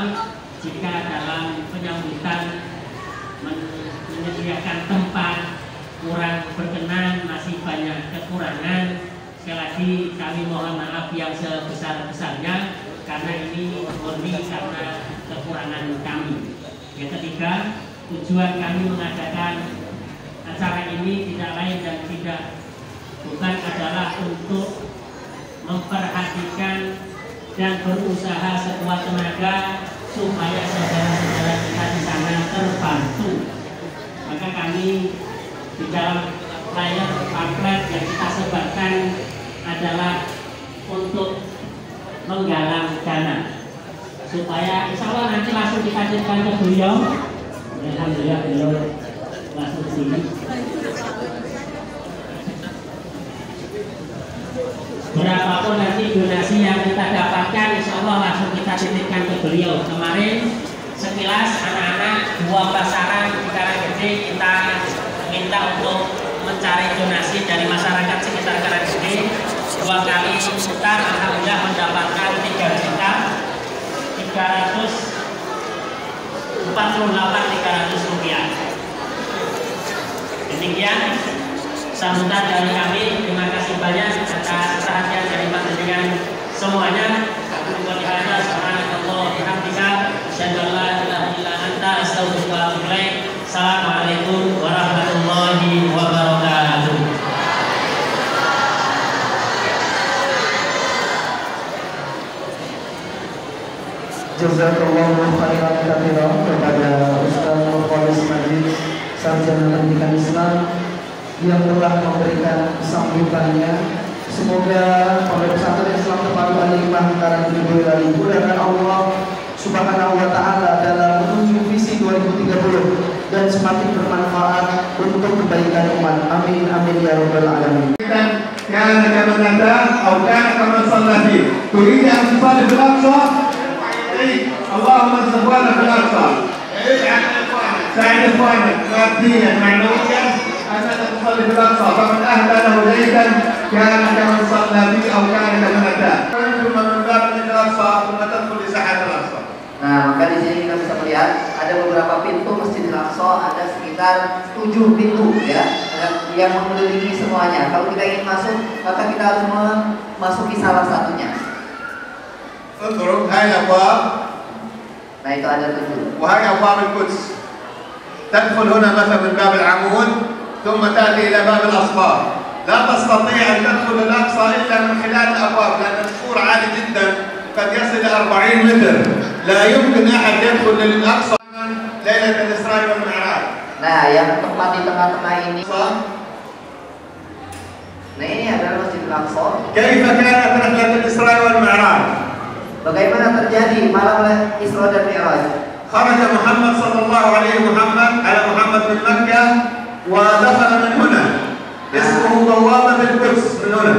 maaf jika dalam penyambutan menyediakan tempat kurang berkenan, masih banyak kekurangan. Sekali lagi kami mohon maaf yang sebesar-besarnya karena ini murni karena kekurangan kami. Yang ketiga, tujuan kami mengadakan acara ini tidak lain dan bukan adalah untuk memperhatikan dan berusaha sekuat tenaga supaya saudara-saudara kita di sana terbantu. Maka kami di dalam layar pamflet yang kita sebarkan adalah untuk menggalang dana supaya insya Allah nanti langsung kita kirimkan ke beliau. Alhamdulillah beliau langsung ke sini. Berapapun nanti donasi yang kita dapatkan, insya Allah langsung kita titipkan ke beliau. Kemarin sekilas anak-anak 12 saran di Karanggede kita minta untuk mencari donasi dari masyarakat sekitar Karanggede. 2 kali putar, alhamdulillah mendapatkan 3.348.300 rupiah. Demikian sambutan dari kami. Terima kasih banyak atas perhatian dari panjenengan semuanya. Aku berdoa subhanallah bihamdika asyhadu an la ilaha illa anta astaghfiruka wa atubu ilaik. Assalamualaikum warahmatullahi wabarakatuh. Jazakallahu khairan katsiran kepada Ustaz Mukhlis Majid, sarjana pendidikan Islam yang telah memberikan sambutannya. Semoga Pondok Pesantren Islam Terpadu Al-Hikmah Karanggede Boyolali dimudahkan Allah Subhanahu wa taala dalam menuju visi 2030 dan semakin bermanfaat untuk kebaikan umat. Amin amin ya rabbal alamin. كان كما نادى أو كان كما صلى فيه تريد أن تصلي في الأقصى اللهم استغفرنا في الأقصى ساعد إخوانك ماديا معنويا أن تصلي في الأقصى فمن أهدى له زيتا كان كما صلى فيه أو كان كما نادى ثم من باب الأقصى ثم تدخل لساحة الأقصى. Nah, maka di sini kita bisa melihat ada beberapa pintu Masjidil Aqsa, ada sekitar 7 pintu ya yang mengelilingi semuanya. Kalau kita ingin masuk, maka kita harus memasuki salah satunya. انظروا هاي الأبواب. Nah, itu ada 7. وهي أبواب القدس. تدخل هنا مثلا من باب العمود ثم تأتي إلى باب الأصفار. لا تستطيع أن تدخل الأقصى إلا من خلال الأبواب لأن السور عالي جدا قد يصل إلى 40 متر. لا يمكن أحد يدخل للأقصى ليلة الإسراء والمعراج. Nah, yang tempat di tengah-tengah ini. Nah, ini adalah Masjidil Aqsa. كيف كانت رحلة الإسراء والمعراج؟ Bagaimana terjadi malam Isra dan Mi'raj? خرج محمد صلى الله عليه على محمد من مكة ودخل من هنا. اسمه بوابة القدس من هنا.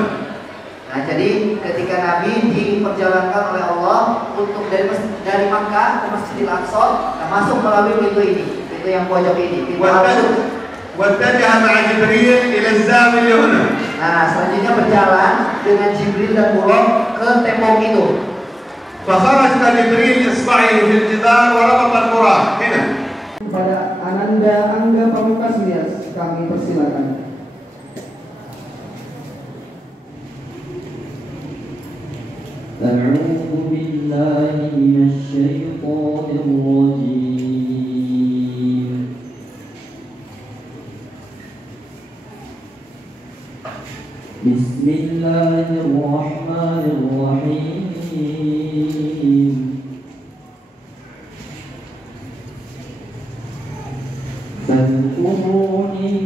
Nah, jadi ketika Nabi diperjalankan oleh Allah untuk dari Makkah ke Masjidil Aqsa, nah, masuk melalui pintu ini, pintu yang pojok ini, pintu masuk. واتجه مع جبريل إلى الزاوية اللي هنا. Nah, selanjutnya berjalan dengan Jibril dan Buraq ke tembok itu. فخرج جبريل إصبعه في الجدار وربط البراق هنا. Kepada Ananda Angga Pamungkas Nias, kami persilakan. أعوذ بالله من الشيطان الرجيم. بسم الله الرحمن الرحيم. فاذكروني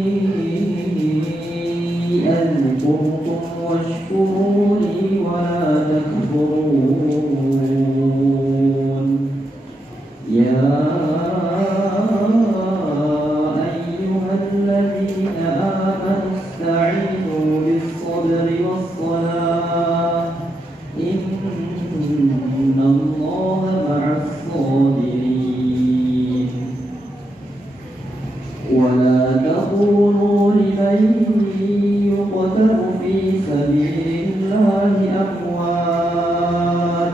أذكركم واشكروا لي ولا تكفرون. يا أيها الذين آمنوا استعينوا بالصبر والصلاة إن الله مع الصابرين. ولا تقولوا لمن يقتل في سبيل الله أموات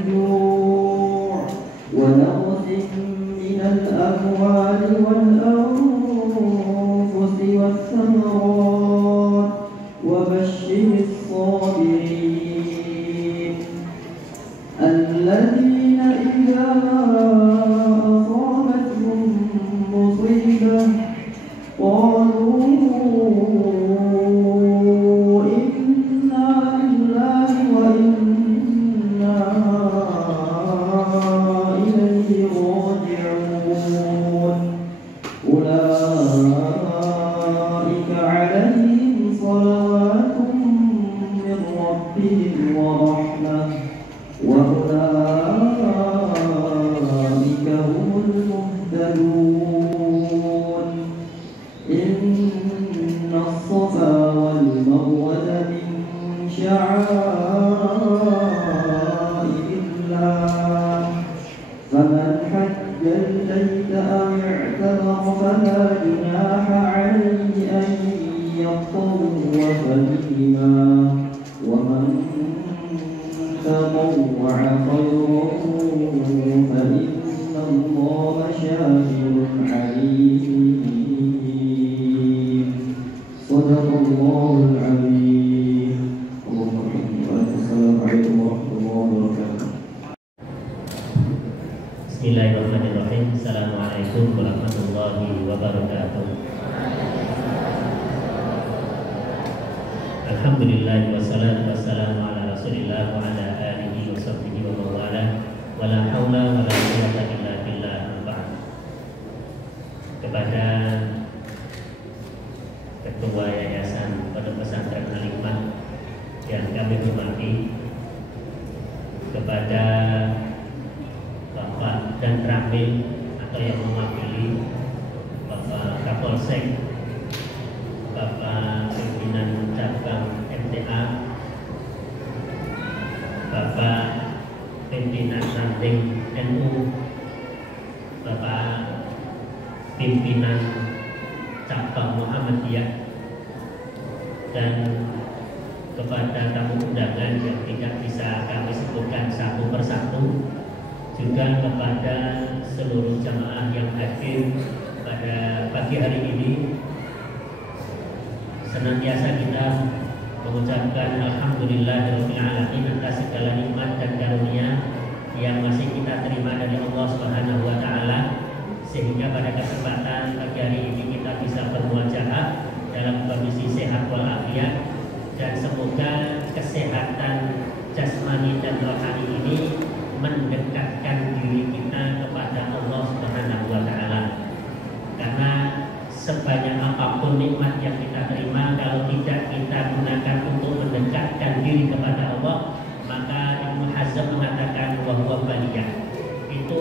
الجوع ونقص من الأموال والأنفس والثمرات وبشر الصابرين الذين إذا أصابتهم مصيبة قالوا إنا لله وإنا إليه راجعون أولئك عليهم صلوات من ربهم ورحمة وأولئك هم المهتدون إن الصفا والمروة من شعائر الله فمن حج البيت أو اعتمر فلا جناح عليه أن يطوف بهما ومن تطوع خيرا فإن الله شاكر عليم صدق الله العظيم السلام عليكم ورحمة الله وبركاته Bismillahirrahmanirrahim. Assalamualaikum warahmatullahi wabarakatuh. Alhamdulillah wassalatu wassalamu ala Rasulillah wa ala alihi wa sahbihi wa mawala wa la haula wa la quwwata illa billah. Kepada Ketua Yayasan Pondok Pesantren Al-Hikmah yang kami hormati, kepada Bapak dan Ramil atau yang mewakili Bapak Kapolsek, Bapak pimpinan cabang MTA, Bapak pimpinan ranting NU, Bapak pimpinan cabang Muhammadiyah, dan kepada tamu undangan yang tidak bisa kami sebutkan satu persatu, juga kepada seluruh jamaah yang hadir pada pagi hari ini. Senantiasa kita mengucapkan alhamdulillahirabbil alamin atas segala nikmat dan karunia yang masih kita terima dari Allah Subhanahu wa taala, sehingga pada kesempatan pagi hari ini kita bisa bermuajahah dalam kondisi sehat walafiat, dan semoga kesehatan jasmani dan rohani ini mendekatkan diri kita kepada Allah Subhanahu wa taala. Karena sebanyak apapun nikmat yang kita terima, kalau tidak kita gunakan untuk mendekatkan diri kepada Allah, maka Ibnu Hazm mengatakan bahwa baliyah itu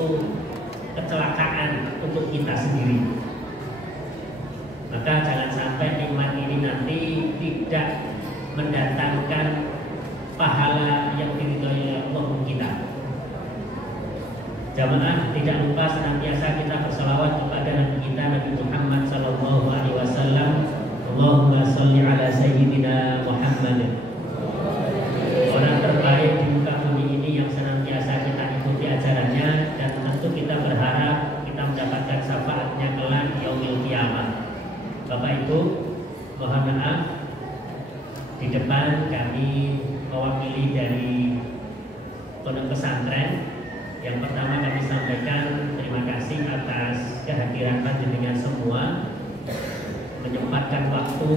kecelakaan untuk kita sendiri. Maka jangan sampai nikmat ini nanti tidak mendatangkan pahala yang diridhoi Allah kita. Jamaah tidak lupa senantiasa kita bersalawat kepada Nabi kita Nabi Muhammad sallallahu alaihi wasallam. Allahumma sholli ala sayyidina Muhammad. Orang terbaik di muka bumi ini yang senantiasa kita ikuti ajarannya, dan tentu kita berharap kita mendapatkan syafaatnya kelak di yaumil qiyamah. Bapak Ibu, mohon maaf, di depan kami mewakili dari Pondok Pesantren. Yang pertama kami sampaikan terima kasih atas kehadiran panjenengan semua, menyempatkan waktu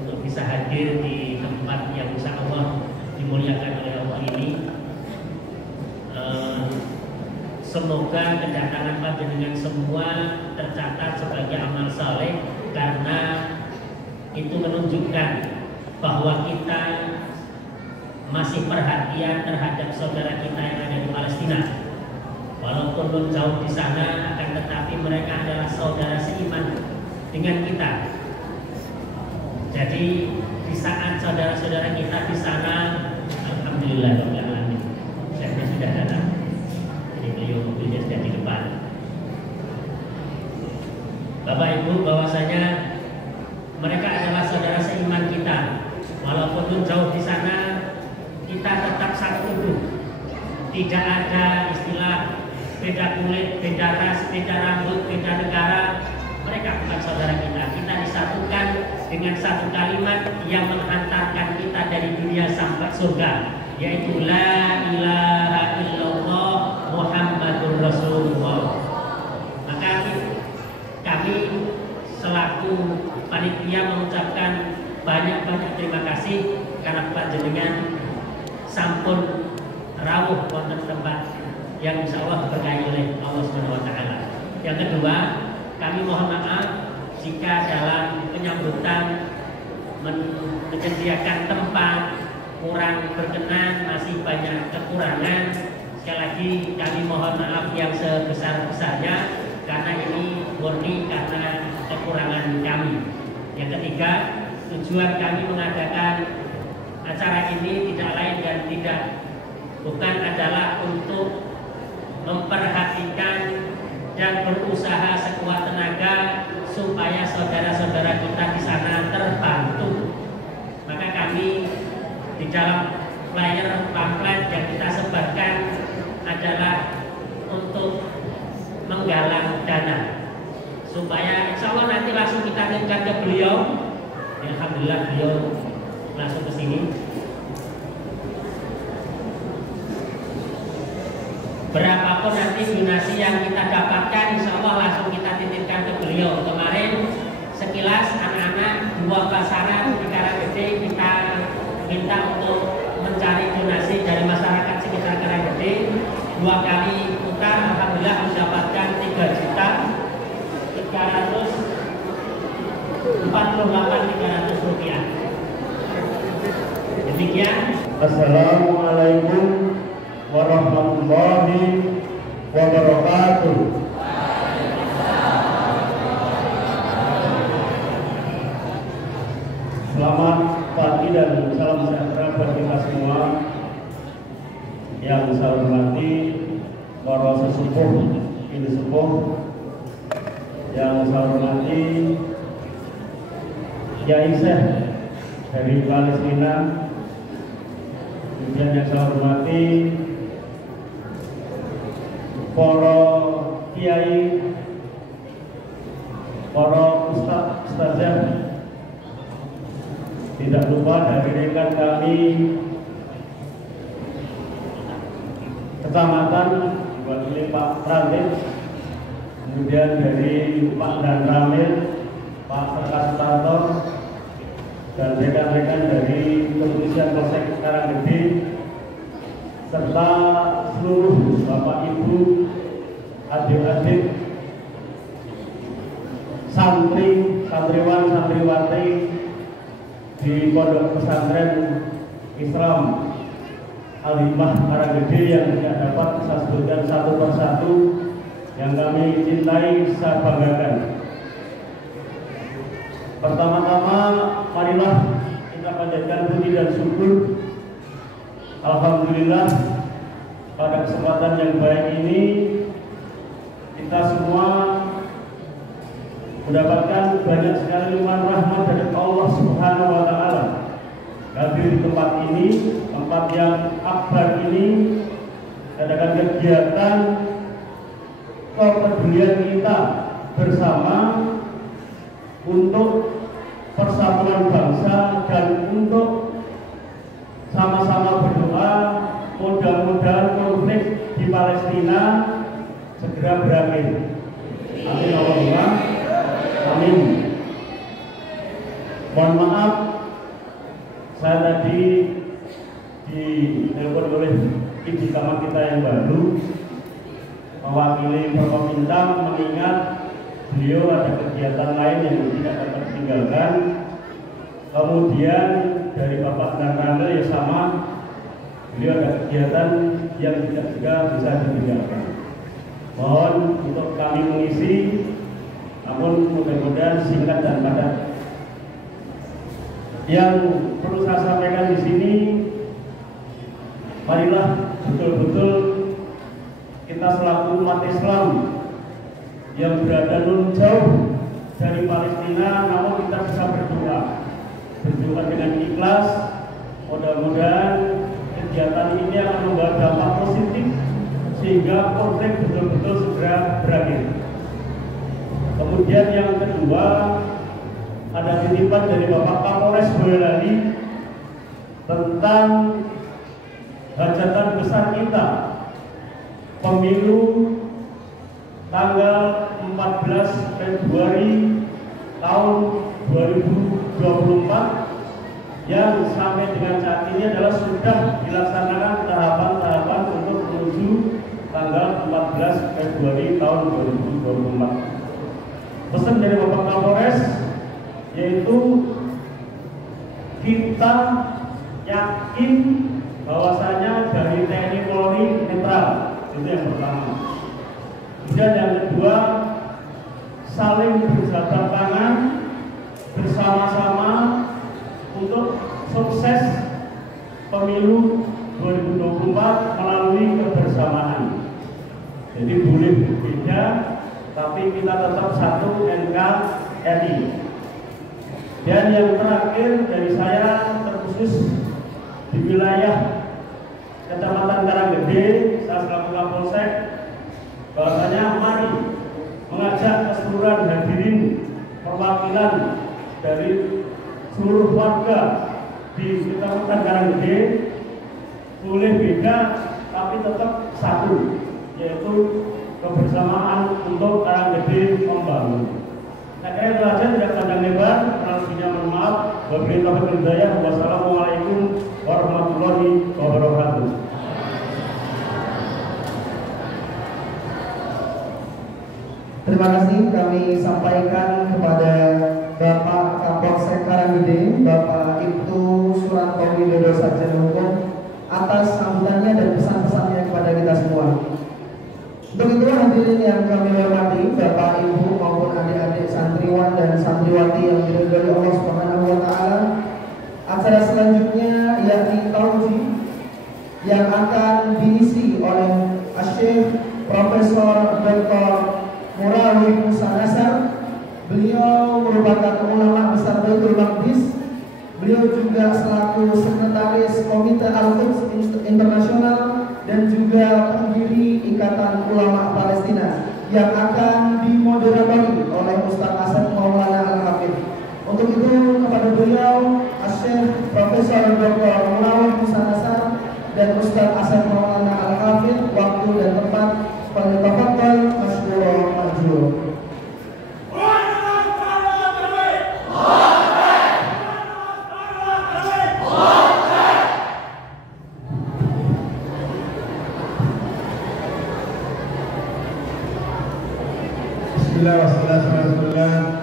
untuk bisa hadir di tempat yang insya Allah dimuliakan oleh Allah ini. Semoga kedatangan panjenengan semua tercatat sebagai amal saleh, karena itu menunjukkan bahwa kita masih perhatian terhadap saudara kita yang ada di Palestina. Walaupun jauh di sana, akan tetapi mereka adalah saudara seiman dengan kita. Jadi di saat saudara-saudara kita di sana, alhamdulillah, saya sudah datang. Jadi beliau mobilnya sudah di depan. Bapak Ibu, bahwasanya mereka adalah saudara seiman kita. Walaupun jauh di sana, kita tetap satu tubuh. tidak ada istilah beda kulit, beda ras, beda rambut, beda negara. Mereka bukan saudara kita. Kita disatukan dengan satu kalimat yang menghantarkan kita dari dunia sampai surga, yaitu la ilaha illallah Muhammadur Rasulullah. Maka kami selaku panitia mengucapkan banyak-banyak terima kasih karena panjenengan sampun rawuh wonten tempat yang insya Allah diberkahi oleh Allah Subhanahu wa Ta'ala. Yang kedua, kami mohon maaf jika dalam penyambutan menyediakan tempat kurang berkenan, masih banyak kekurangan. Sekali lagi kami mohon maaf yang sebesar-besarnya karena ini murni karena kekurangan kami. Yang ketiga, tujuan kami mengadakan acara ini tidak lain dan bukan adalah untuk memperhatikan dan berusaha sekuat tenaga supaya saudara-saudara kita di sana terbantu. Maka kami di dalam flyer pamflet yang kita sebarkan adalah untuk menggalang dana supaya insya Allah nanti langsung kita kirimkan ke beliau. Alhamdulillah beliau langsung ke sini. Berapapun nanti donasi yang kita dapatkan, insya Allah langsung kita titipkan ke beliau. Kemarin sekilas anak-anak dua pasaran di Karanggede kita minta untuk mencari donasi dari masyarakat sekitar Karanggede. 2 kali putar, alhamdulillah mendapatkan 3.348.300 rupiah. Demikian. Assalamualaikum warahmatullahi wabarakatuh. Selamat pagi dan salam sejahtera buat kita semua. Yang saya hormati para sesepuh, ini sepuh. Yang saya hormati Kiai Syekh dari Palestina. Kemudian yang saya hormati para kiai, para ustazah, tidak lupa dari rekan kami kecamatan, ini Pak Ramil, kemudian dari Pak Dan Ramil, Pak Serkas-Tarto, dan rekan-rekan dari Kepolisian Polsek Karanggede, serta seluruh Bapak Ibu, adik-adik, santri, santriwan, santriwati di Pondok Pesantren Islam Al-Hikmah Karanggede yang tidak dapat saya sebutkan satu persatu, yang kami cintai, saya banggakan. Pertama-tama, marilah kita panjatkan puji dan syukur. Alhamdulillah, pada kesempatan yang baik ini kita semua mendapatkan banyak sekali limpahan rahmat dari Allah Subhanahu wa Ta'ala. Hadir di tempat ini, tempat yang akbar ini, adakan kegiatan kepedulian kita bersama untuk persatuan bangsa dan untuk sama-sama berdoa mudah-mudahan konflik di Palestina segera berakhir. Amin Allahumma amin. Mohon maaf, saya tadi ditelepon oleh ibu kamar kita yang baru mewakili Forkopimda, mengingat beliau ada kegiatan lain yang tidak dapat ditinggalkan. Kemudian dari Bapak Dan Ramil ya sama, beliau ada kegiatan yang tidak juga bisa ditinggalkan. Mohon untuk kami mengisi, namun mudah-mudahan singkat dan padat. Yang perlu saya sampaikan di sini, marilah betul-betul kita selaku umat Islam yang berada nun jauh dari Palestina, namun kita bisa berdoa dengan ikhlas. Mudah-mudahan kegiatan ini akan membawa dampak positif sehingga konflik betul-betul segera berakhir. Kemudian yang kedua, ada titipan dari Bapak Kapolres Boyolali tentang hajatan besar kita pemilu tanggal 14 Februari tahun 2024 yang sampai dengan saat ini adalah sudah dilaksanakan tahapan-tahapan untuk menuju tanggal 14 Februari tahun 2024. Pesan dari Bapak Kapolres yaitu kita yakin bahwasanya dari TNI Polri netral, itu yang pertama. Kemudian yang kedua, saling berjabat tangan bersama-sama untuk sukses pemilu 2024 melalui kebersamaan. Jadi boleh berbeda, tapi kita tetap satu NKRI. Dan yang terakhir dari saya terkhusus di wilayah Kecamatan Karanggede, saya selaku Kapolsek, bahwasanya mari mengajak keseluruhan hadirin perwakilan dari seluruh warga di Kecamatan Karanggede boleh beda tapi tetap satu, yaitu kebersamaan untuk Karanggede membangun. Saya kira itu saja, tidak panjang lebar. Lebihnya mohon maaf. Wabillahi taufiq wal hidayah. Wassalamualaikum warahmatullahi wabarakatuh. Terima kasih kami sampaikan kepada Bapak Kapolsek Karanggede, Bapak Ibtu Suranto Widodo Sarjana Hukum atas sambutannya dan pesan-pesannya kepada kita semua. Begitu hadirin yang kami hormati, Bapak Ibu maupun adik-adik santriwan dan santriwati yang diridhoi Allah Subhanahu wa taala. Acara selanjutnya yakni tauji yang akan diisi oleh Syekh Profesor Dr. Murawi Musa Nasar. Beliau merupakan ulama besar Baitul Maqdis. Beliau juga selaku sekretaris Komite Al-Quds Internasional dan juga pendiri Ikatan Ulama Palestina yang akan dimoderatori oleh Ustaz Asep Maulana Al-Hafidh. Untuk itu kepada beliau Syekh Profesor Dr. Murawi Musa Nasar dan Ustaz Asep Maulana Al-Hafidh, waktu dan tempat falyatafaddal masykuran ma'jur. Bismillah wassalatu wassalamu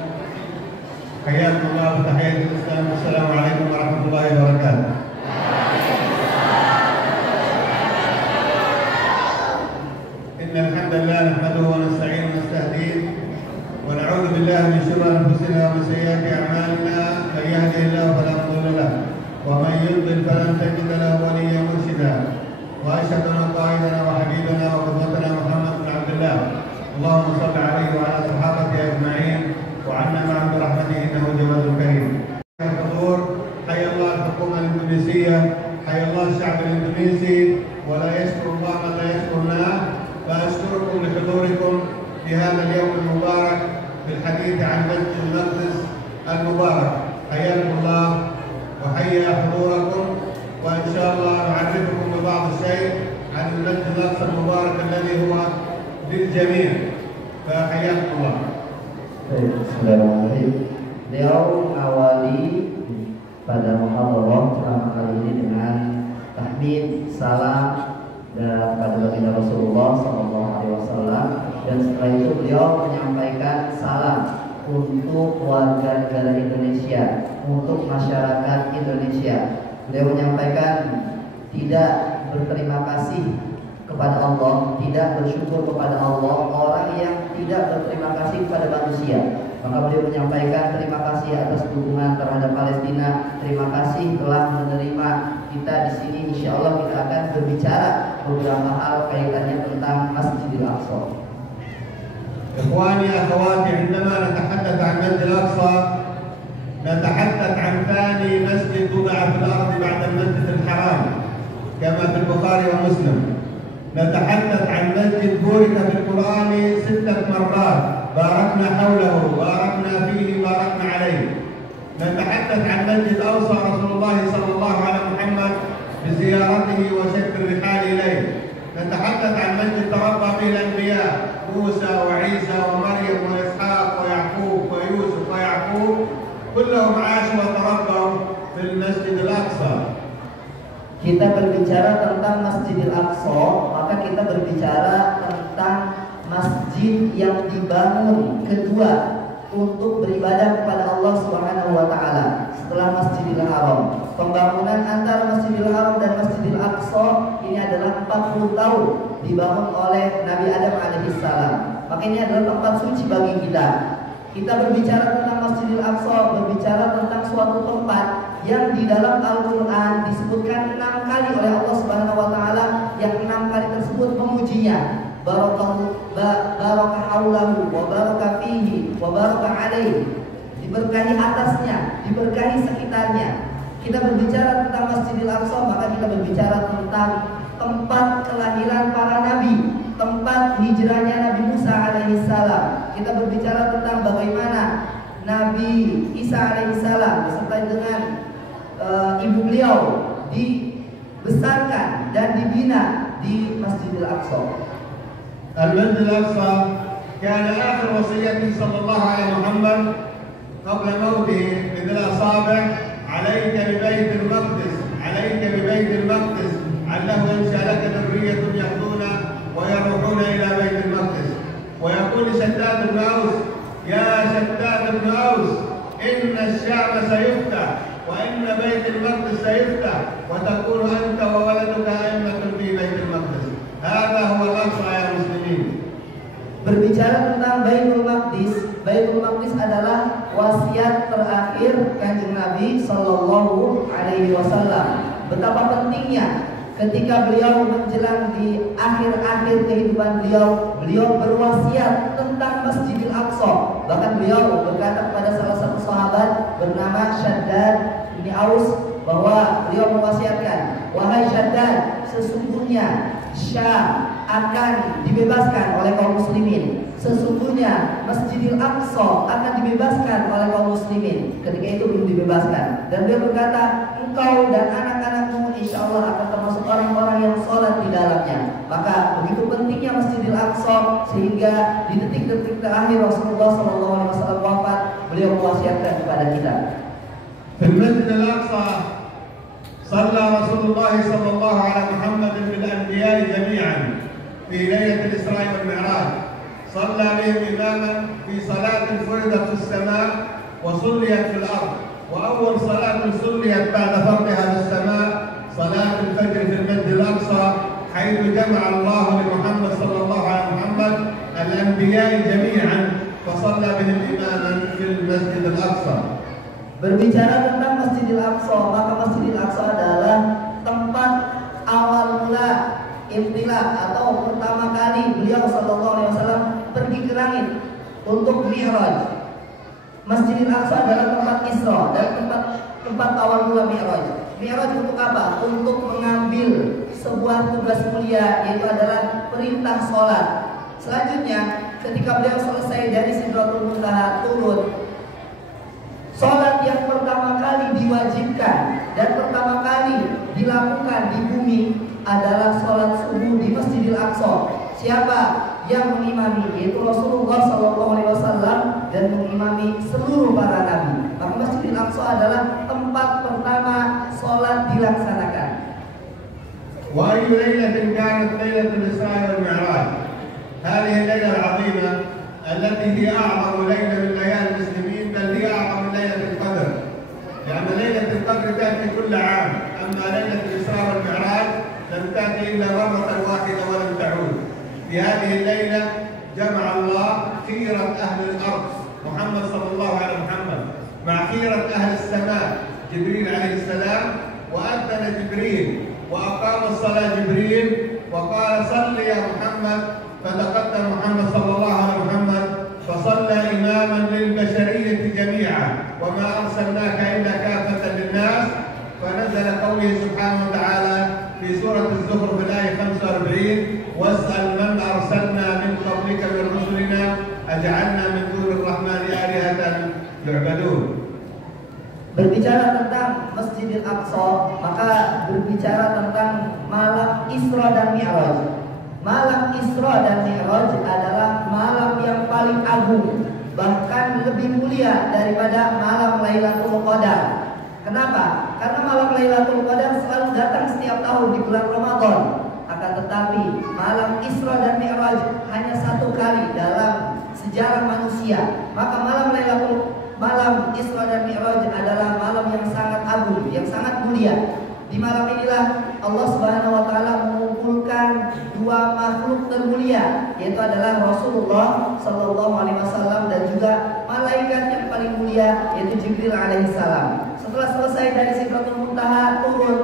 Hayyakumullah wa tahiyatul Islam. Assalamualaikum warahmatullahi wabarakatuh. Innal hamdalillah nahmaduhu wa nasta'inuhu wa nastahdihi wa na'udzu billahi min shururi anfusina wa min sayyiati a'malina. Man yahdihillahu fala mudilla lahu wa man yudlil falan tajid lahu waliyyan murshida. Wa asyhadu anna qaidana wa habibana wa qudwatana Muhammad bin Abdullah. Allahumma shalli alaihi wa ala sahabatihi ajma'in وعنا معهم برحمته انه جواد كريم. الحضور حي الله الحكومه الاندونيسيه، حي الله الشعب الاندونيسي، ولا يشكر الله من لا يشكرنا. فاشكركم لحضوركم في هذا اليوم المبارك في الحديث عن مسجد المقدس المبارك. حياكم الله وحيا حضوركم، وان شاء الله نعرفكم ببعض الشيء عن المسجد الاقصى المبارك الذي هو للجميع. فحياكم الله. Bismillahirrahmanirrahim. Beliau awali pada muhadharah ceramah kali ini dengan tahmid, salam dan kepada baginda Rasulullah SAW, dan setelah itu beliau menyampaikan salam untuk warga negara Indonesia, untuk masyarakat Indonesia. Beliau menyampaikan tidak berterima kasih kepada Allah, tidak bersyukur kepada Allah orang yang tidak berterima kasih kepada manusia. Maka beliau menyampaikan terima kasih atas dukungan terhadap Palestina, terima kasih telah menerima kita di sini. Insya Allah kita akan berbicara beberapa hal kaitannya tentang Masjidil Aqsa. إخواني أخواتي، عندما نتحدث عن مسجد الأقصى نتحدث عن ثاني مسجد وضع في الأرض بعد المسجد الحرام كما في البخاري ومسلم. نتحدث عن مسجد بورك في القرآن 6 مرات، باركنا حوله، باركنا فيه، باركنا عليه. نتحدث عن مسجد أوصى رسول الله صلى الله على محمد بزيارته وشد الرحال إليه. نتحدث عن مسجد تربى به الأنبياء موسى وعيسى ومريم وإسحاق ويعقوب ويوسف ويعقوب، كلهم عاشوا وتربوا في المسجد الأقصى. Kita berbicara tentang Masjidil Aqsa, maka kita berbicara tentang masjid yang dibangun kedua untuk beribadah kepada Allah Subhanahu wa taala setelah Masjidil Haram. Pembangunan antara Masjidil Haram dan Masjidil Aqsa ini adalah 40 tahun dibangun oleh Nabi Adam alaihissalam. Maka ini adalah tempat suci bagi kita. Kita berbicara tentang Masjidil Aqsa, berbicara tentang suatu tempat yang di dalam Al-Quran disebutkan 6 kali oleh Allah Subhanahu wa taala, yang 6 kali tersebut memujinya. Baraka haulahu wa baraka fihi wa baraka alaihi. Diberkahi atasnya, diberkahi sekitarnya. Kita berbicara tentang Masjidil Aqsa, maka kita berbicara tentang tempat kelahiran para nabi, tempat hijrahnya Nabi Musa alaihissalam. Kita berbicara tentang bagaimana Nabi Isa alaihissalam beserta dengan ibu beliau dibesarkan dan dibina di Masjidil Aqsa. المسجد الأقصى كان آخر وصيته صلى الله عليه محمد قبل موته مثل الأصابع: عليك ببيت المقدس، عليك ببيت المقدس، علّه ينشأ لك ذرية يهدون ويروحون إلى بيت المقدس. ويقول شداد بن أوس: يا شداد بن أوس، إن الشعب سيفتح وإن بيت المقدس سيفتح وتكون أنت وولدك أئمة في بيت المقدس. هذا هو الأقصى يا مسلمين. Berbicara tentang Baitul Maqdis, Baitul Maqdis adalah wasiat terakhir Kanjeng Nabi Sallallahu Alaihi Wasallam. Betapa pentingnya ketika beliau menjelang di akhir-akhir kehidupan beliau berwasiat tentang Masjidil Aqsa. Bahkan beliau berkata kepada salah satu sahabat bernama Shaddad bin Aus bahwa beliau mewasiatkan, wahai Shaddad, sesungguhnya Syam akan dibebaskan oleh kaum muslimin. Sesungguhnya Masjidil Aqsa akan dibebaskan oleh kaum muslimin. Ketika itu belum dibebaskan. Dan beliau berkata, engkau dan anak-anakmu insya Allah akan termasuk orang-orang yang sholat di dalamnya. Maka begitu pentingnya Masjidil Aqsa sehingga di detik-detik terakhir Rasulullah SAW wafat, beliau mewasiatkan kepada kita. في المسجد الأقصى صلى رسول الله صلى الله على محمد بالأنبياء جميعا في ليلة الإسراء والمعراج. صلى بهم إماما في صلاة فرضت في السماء وصليت في الأرض. وأول صلاة صليت بعد فرضها في السماء صلاة الفجر في المسجد الأقصى، حيث جمع الله لمحمد صلى الله عليه محمد الأنبياء جميعا فصلى بهم إماما في المسجد الأقصى. Berbicara tentang Masjidil Aqsa, maka Masjidil Aqsa adalah tempat awal mula intilaq atau pertama kali beliau Sallallahu Alaihi Wasallam pergi ke langit untuk Mi'raj. Masjidil Aqsa adalah tempat Isra dan tempat awal mula Mi'raj. Mi'raj untuk apa? Untuk mengambil sebuah tugas mulia, yaitu adalah perintah sholat. Selanjutnya, ketika beliau selesai dari Sidratul Muntaha turun, sholat yang pertama kali diwajibkan dan pertama kali dilakukan di bumi adalah sholat subuh di Masjidil Aqsa. Siapa yang mengimami? Yaitu Rasulullah SAW dan mengimami seluruh para nabi. Maka Masjidil Aqsa adalah tempat pertama sholat dilaksanakan. Wa ayyu lailatin kanat lailatul Isra' wal Mi'raj. Hadhihi al-lailah al-'azimah allati hiya a'zamu lailah min layali al-muslimin, bal hiya a'zamu lailatul qadr. لأن ليلة القدر تأتي كل عام، أما ليلة الإسراء والمعراج لم تأتي إلا مرة واحدة ولم تعود. في هذه الليلة جمع الله خيرة أهل الأرض محمد صلى الله عليه محمد مع خيرة أهل السماء جبريل عليه السلام، وأذن جبريل وأقام الصلاة جبريل وقال صل يا محمد، فتقدم محمد صلى الله عليه محمد فصلى إماما للبشرية جميعا، وما أرسلناك إلا كافة للناس. فنزل قوله سبحانه وتعالى في سورة الزخرف الآية 45: واسأل من أرسلنا من قبلك من رسلنا أجعلنا من دون الرحمن آلهة يعبدون. Berbicara tentang Masjidil Aqsa, maka berbicara tentang malam Isra dan Mi'raj. Malam Isra dan Mi'raj adalah malam yang paling agung, bahkan lebih mulia daripada malam Lailatul Qadar. Kenapa? Karena malam Lailatul Qadar selalu datang setiap tahun di bulan Ramadan. Akan tetapi malam Isra dan Mi'raj hanya satu kali dalam sejarah manusia. Maka malam Isra dan Mi'raj adalah malam yang sangat agung, yang sangat mulia. Di malam inilah Allah Subhanahu wa taala mengumpulkan dua makhluk termulia, yaitu adalah Rasulullah sallallahu alaihi wasallam dan juga malaikat yang paling mulia, yaitu Jibril alaihi salam. Setelah selesai dari Sidratul Muntaha, turun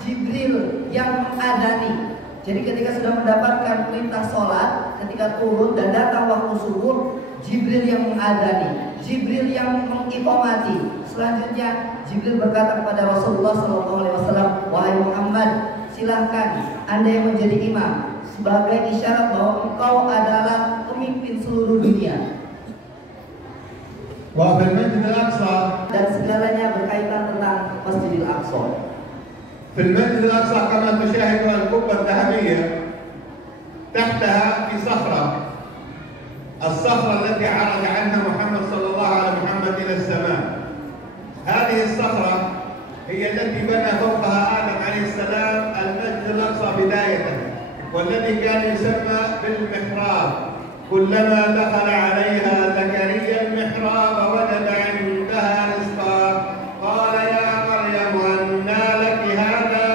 Jibril yang mengadani. Jadi ketika sudah mendapatkan perintah sholat, ketika turun dan datang waktu subuh, Jibril yang mengadani, Jibril yang mengiqamati. Selanjutnya Jibril berkata kepada Rasulullah SAW, wahai Muhammad, silahkan Anda yang menjadi imam, sebagai isyarat bahwa engkau adalah pemimpin seluruh dunia. وفي المسجد الأقصى Dan segalanya berkaitan tentang Masjidil Aqsa. في المسجد الأقصى كما تشاهد القبة الذهبية تحتها في صخرة، الصخرة التي عرج عنها محمد صلى الله عليه محمد إلى السماء. هذه الصخرة هي التي بنى فوقها آدم عليه السلام المسجد الأقصى بداية، والذي كان يسمى بالمحراب. كلما دخل عليها زكريا المحراب وجد عندها رزقا قال يا مريم أنى لك هذا؟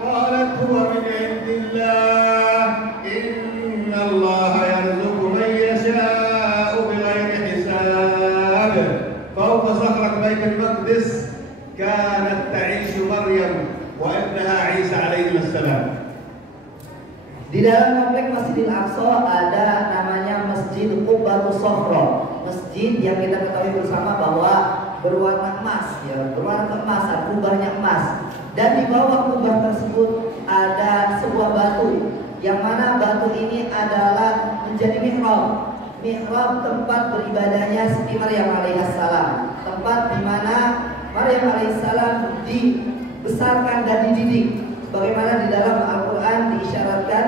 قالت هو من عند الله إن الله يرزق من يشاء بغير حساب. فوق صخرة بيت المقدس كانت تعيش مريم وابنها عيسى عليهما السلام. Di dalam komplek Masjidil Aqsa ada namanya Masjid Qubbatus Sokhra, masjid yang kita ketahui bersama bahwa berwarna emas, ya, berwarna keemasan, kubahnya emas. Dan di bawah kubah tersebut ada sebuah batu, yang mana batu ini adalah menjadi mihrab. Mihrab tempat beribadahnya Siti Maryam alaihissalam, tempat di mana Maryam alaihissalam dibesarkan dan dididik. Sebagaimana di dalam Al-Quran diisyaratkan,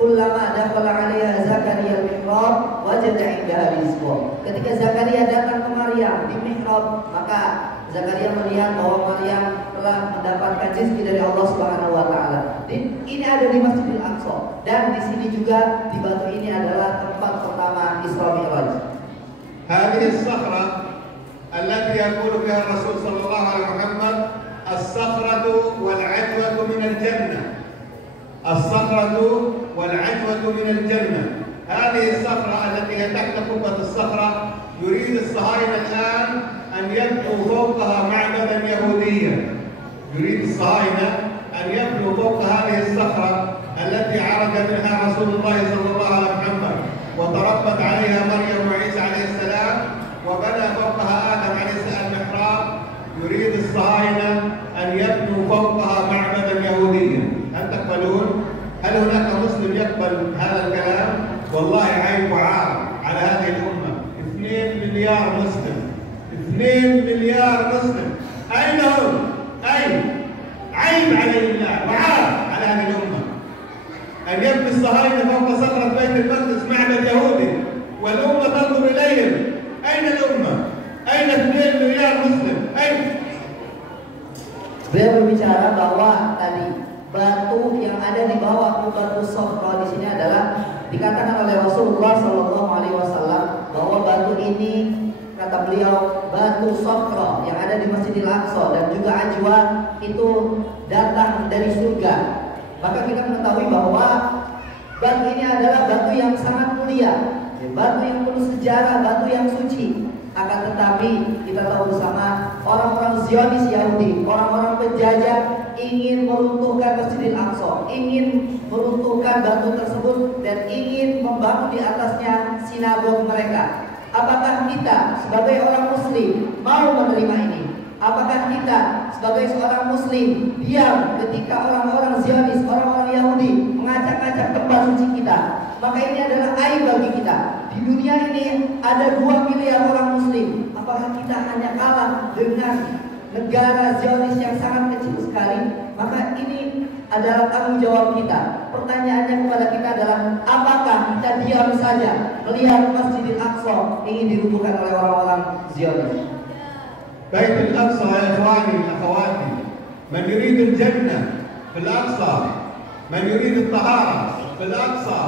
kullama dakhala 'alaiha Zakaria al-mihrab wajada 'indaha rizqa. Ketika Zakaria datang ke Maryam di mihrab, maka Zakaria melihat bahwa Maryam telah mendapatkan rezeki dari Allah Subhanahu wa taala. Ini ada di Masjidil Aqsa, dan di sini juga di batu ini adalah tempat pertama Isra Mi'raj. هذه الصخرة التي يقول بها الرسول صلى الله عليه وسلم الصخرة والعجوة من الجنة. الصخرة والعجوة من الجنة. هذه الصخرة التي هي تحت قبة الصخرة يريد الصهاينة الآن أن يبنوا فوقها معبدا يهوديا. يريد الصهاينة أن يبنوا فوق هذه الصخرة التي عرج منها رسول الله صلى الله عليه وسلم وتربت عليها مريم وعيسى عليه السلام وبنى فوقها آدم عليه السلام المحراب. يريد الصهاينة أن يبنوا فوقها معبدا يهوديا. هل تقبلون؟ هل هناك مسلم يقبل هذا الكلام؟ والله عيب وعار على هذه الأمة. 2 مليار مسلم، 2 مليار مسلم، أين هم؟ أين؟ عيب على الله وعار على هذه الأمة أن يبني الصهاينة فوق صخرة بيت المقدس معبد يهودي والأمة تنظر إليهم. أين الأمة؟ أين 2 مليار مسلم؟ أين؟ Beliau berbicara bahwa tadi batu yang ada di bawah Qubbatus Sokhra di sini adalah dikatakan oleh Rasulullah SAW bahwa batu ini, kata beliau, batu Sokhra yang ada di Masjidil Aqsa dan juga Ajwa itu datang dari surga. Maka kita mengetahui bahwa batu ini adalah batu yang sangat mulia, batu yang penuh sejarah, batu yang suci. Akan tetapi kita tahu bersama orang-orang Zionis Yahudi, orang-orang penjajah ingin meruntuhkan Masjidil Aqsa, ingin meruntuhkan batu tersebut dan ingin membangun di atasnya sinagog mereka. Apakah kita sebagai orang Muslim mau menerima ini? Apakah kita sebagai seorang Muslim diam ketika orang-orang Zionis, orang-orang Yahudi mengacak-acak tempat suci kita, maka ini adalah aib bagi kita. Di dunia ini ada 2 miliar orang muslim. Apakah kita hanya kalah dengan negara Zionis yang sangat kecil sekali? Maka ini adalah tanggung jawab kita. Pertanyaannya kepada kita adalah, apakah kita diam saja melihat Masjidil Aqsa ingin diruntuhkan oleh orang-orang Zionis? بيت الأقصى يا إخواني أخواتي، من يريد الجنة في الأقصى، من يريد الطهارة في الأقصى،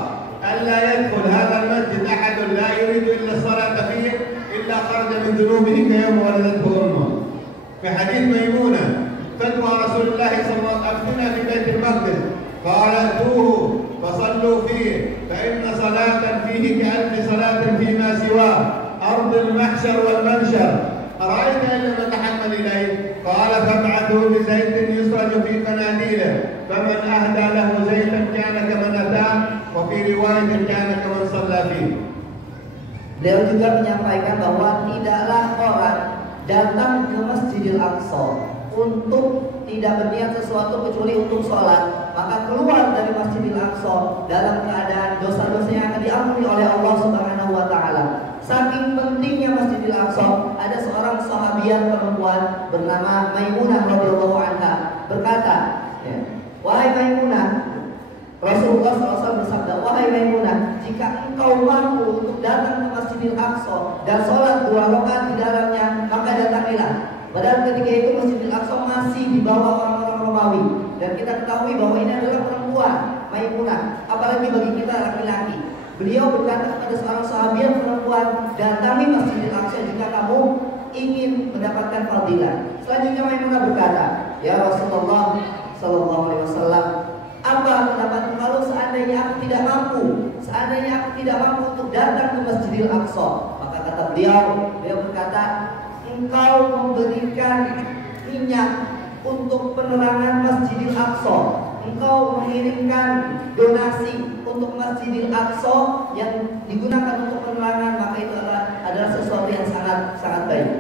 ألا يدخل هذا المسجد أحد لا يريد إلا الصلاة فيه إلا خرج من ذنوبه كيوم ولدته أمه. في حديث ميمونة فتوى رسول الله صلى الله عليه وسلم أفتنا في بيت المقدس، قال اتوه فصلوا فيه فإن صلاة فيه كألف صلاة فيما سواه أرض المحشر والمنشر، أرأيت إن لم أتحمل إليه؟ قال فابعثوا بزيت يسرج في قناديله، فمن أهدى له زيتا كان كمن أتاه، وفي رواية كان كمن صلى فيه. Beliau juga menyampaikan bahwa tidaklah orang datang ke Masjidil Aqsa untuk tidak berniat sesuatu kecuali untuk sholat, maka keluar dari Masjidil Aqsa dalam keadaan dosa-dosanya akan diampuni oleh Allah Subhanahu wa Ta'ala. Saking pentingnya Masjidil Aqsa, ada seorang sahabiat perempuan bernama Maimunah radhiyallahu anha berkata, wahai Maimunah, Rasulullah SAW bersabda, wahai Maimunah, jika engkau mampu untuk datang ke Masjidil Aqsa dan sholat 2 rakaat di dalamnya, maka datangilah. Padahal ketika itu Masjidil Aqsa masih di bawah orang-orang Romawi, dan kita ketahui bahwa ini adalah perempuan Maimunah, apalagi bagi kita laki-laki. Beliau berkata kepada seorang sahabat perempuan, datangi Masjidil Aqsa jika kamu ingin mendapatkan fadilah. Selanjutnya Maimunah berkata, ya Rasulullah Sallallahu Alaihi Wasallam, apa pendapatmu kalau seandainya aku tidak mampu, untuk datang ke Masjidil Aqsa? Maka kata beliau berkata, engkau memberikan minyak untuk penerangan Masjidil Aqsa, engkau mengirimkan donasi untuk Masjidil Aqsa yang digunakan untuk penerangan, maka itu adalah sesuatu yang sangat baik.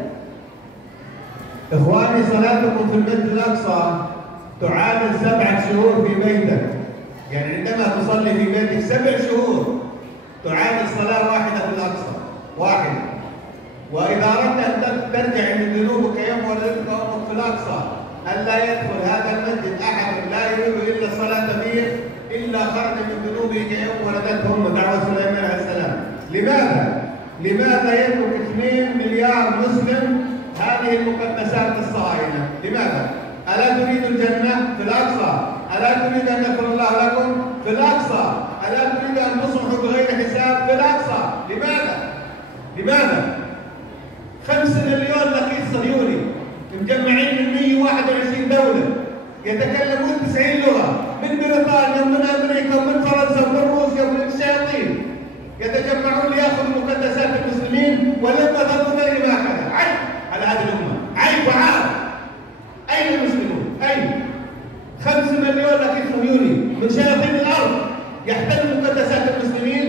إخواني صلاتكم في المسجد الأقصى تعادل 7 شهور في بيتك، يعني عندما تصلي في بيتك 7 شهور تعادل صلاة واحدة في الأقصى، واحدة. وإذا أردت أن ترجع من ذنوبك يوم ولدتك أمك في الأقصى، ألا يدخل هذا المسجد أحد لا يريد إلا الصلاة فيه إلا خرج من ذنوبه كيوم ولدته أمه، دعوة سليمان عليه السلام. لماذا يترك 2 مليار مسلم هذه المقدسات الصهاينة؟ لماذا؟ ألا تريد الجنة في الأقصى؟ ألا تريد أن يغفر الله لكم في الأقصى؟ ألا تريد أن تصلحوا بغير حساب في الأقصى؟ لماذا؟ 5 مليون لقيط صهيوني مجمعين من 121 دولة، يتكلمون 90 لغة، من بريطانيا ومن أمريكا ومن فرنسا ومن روسيا ومن الشياطين، يتجمعون ليأخذوا مقدسات المسلمين، ولما ظلوا غير ما هكذا. عيب على هذه الأمة، عيب وعار. أين المسلمون؟ أين؟ 5 مليون لقيط صهيوني من شياطين الأرض يحتلوا مقدسات المسلمين،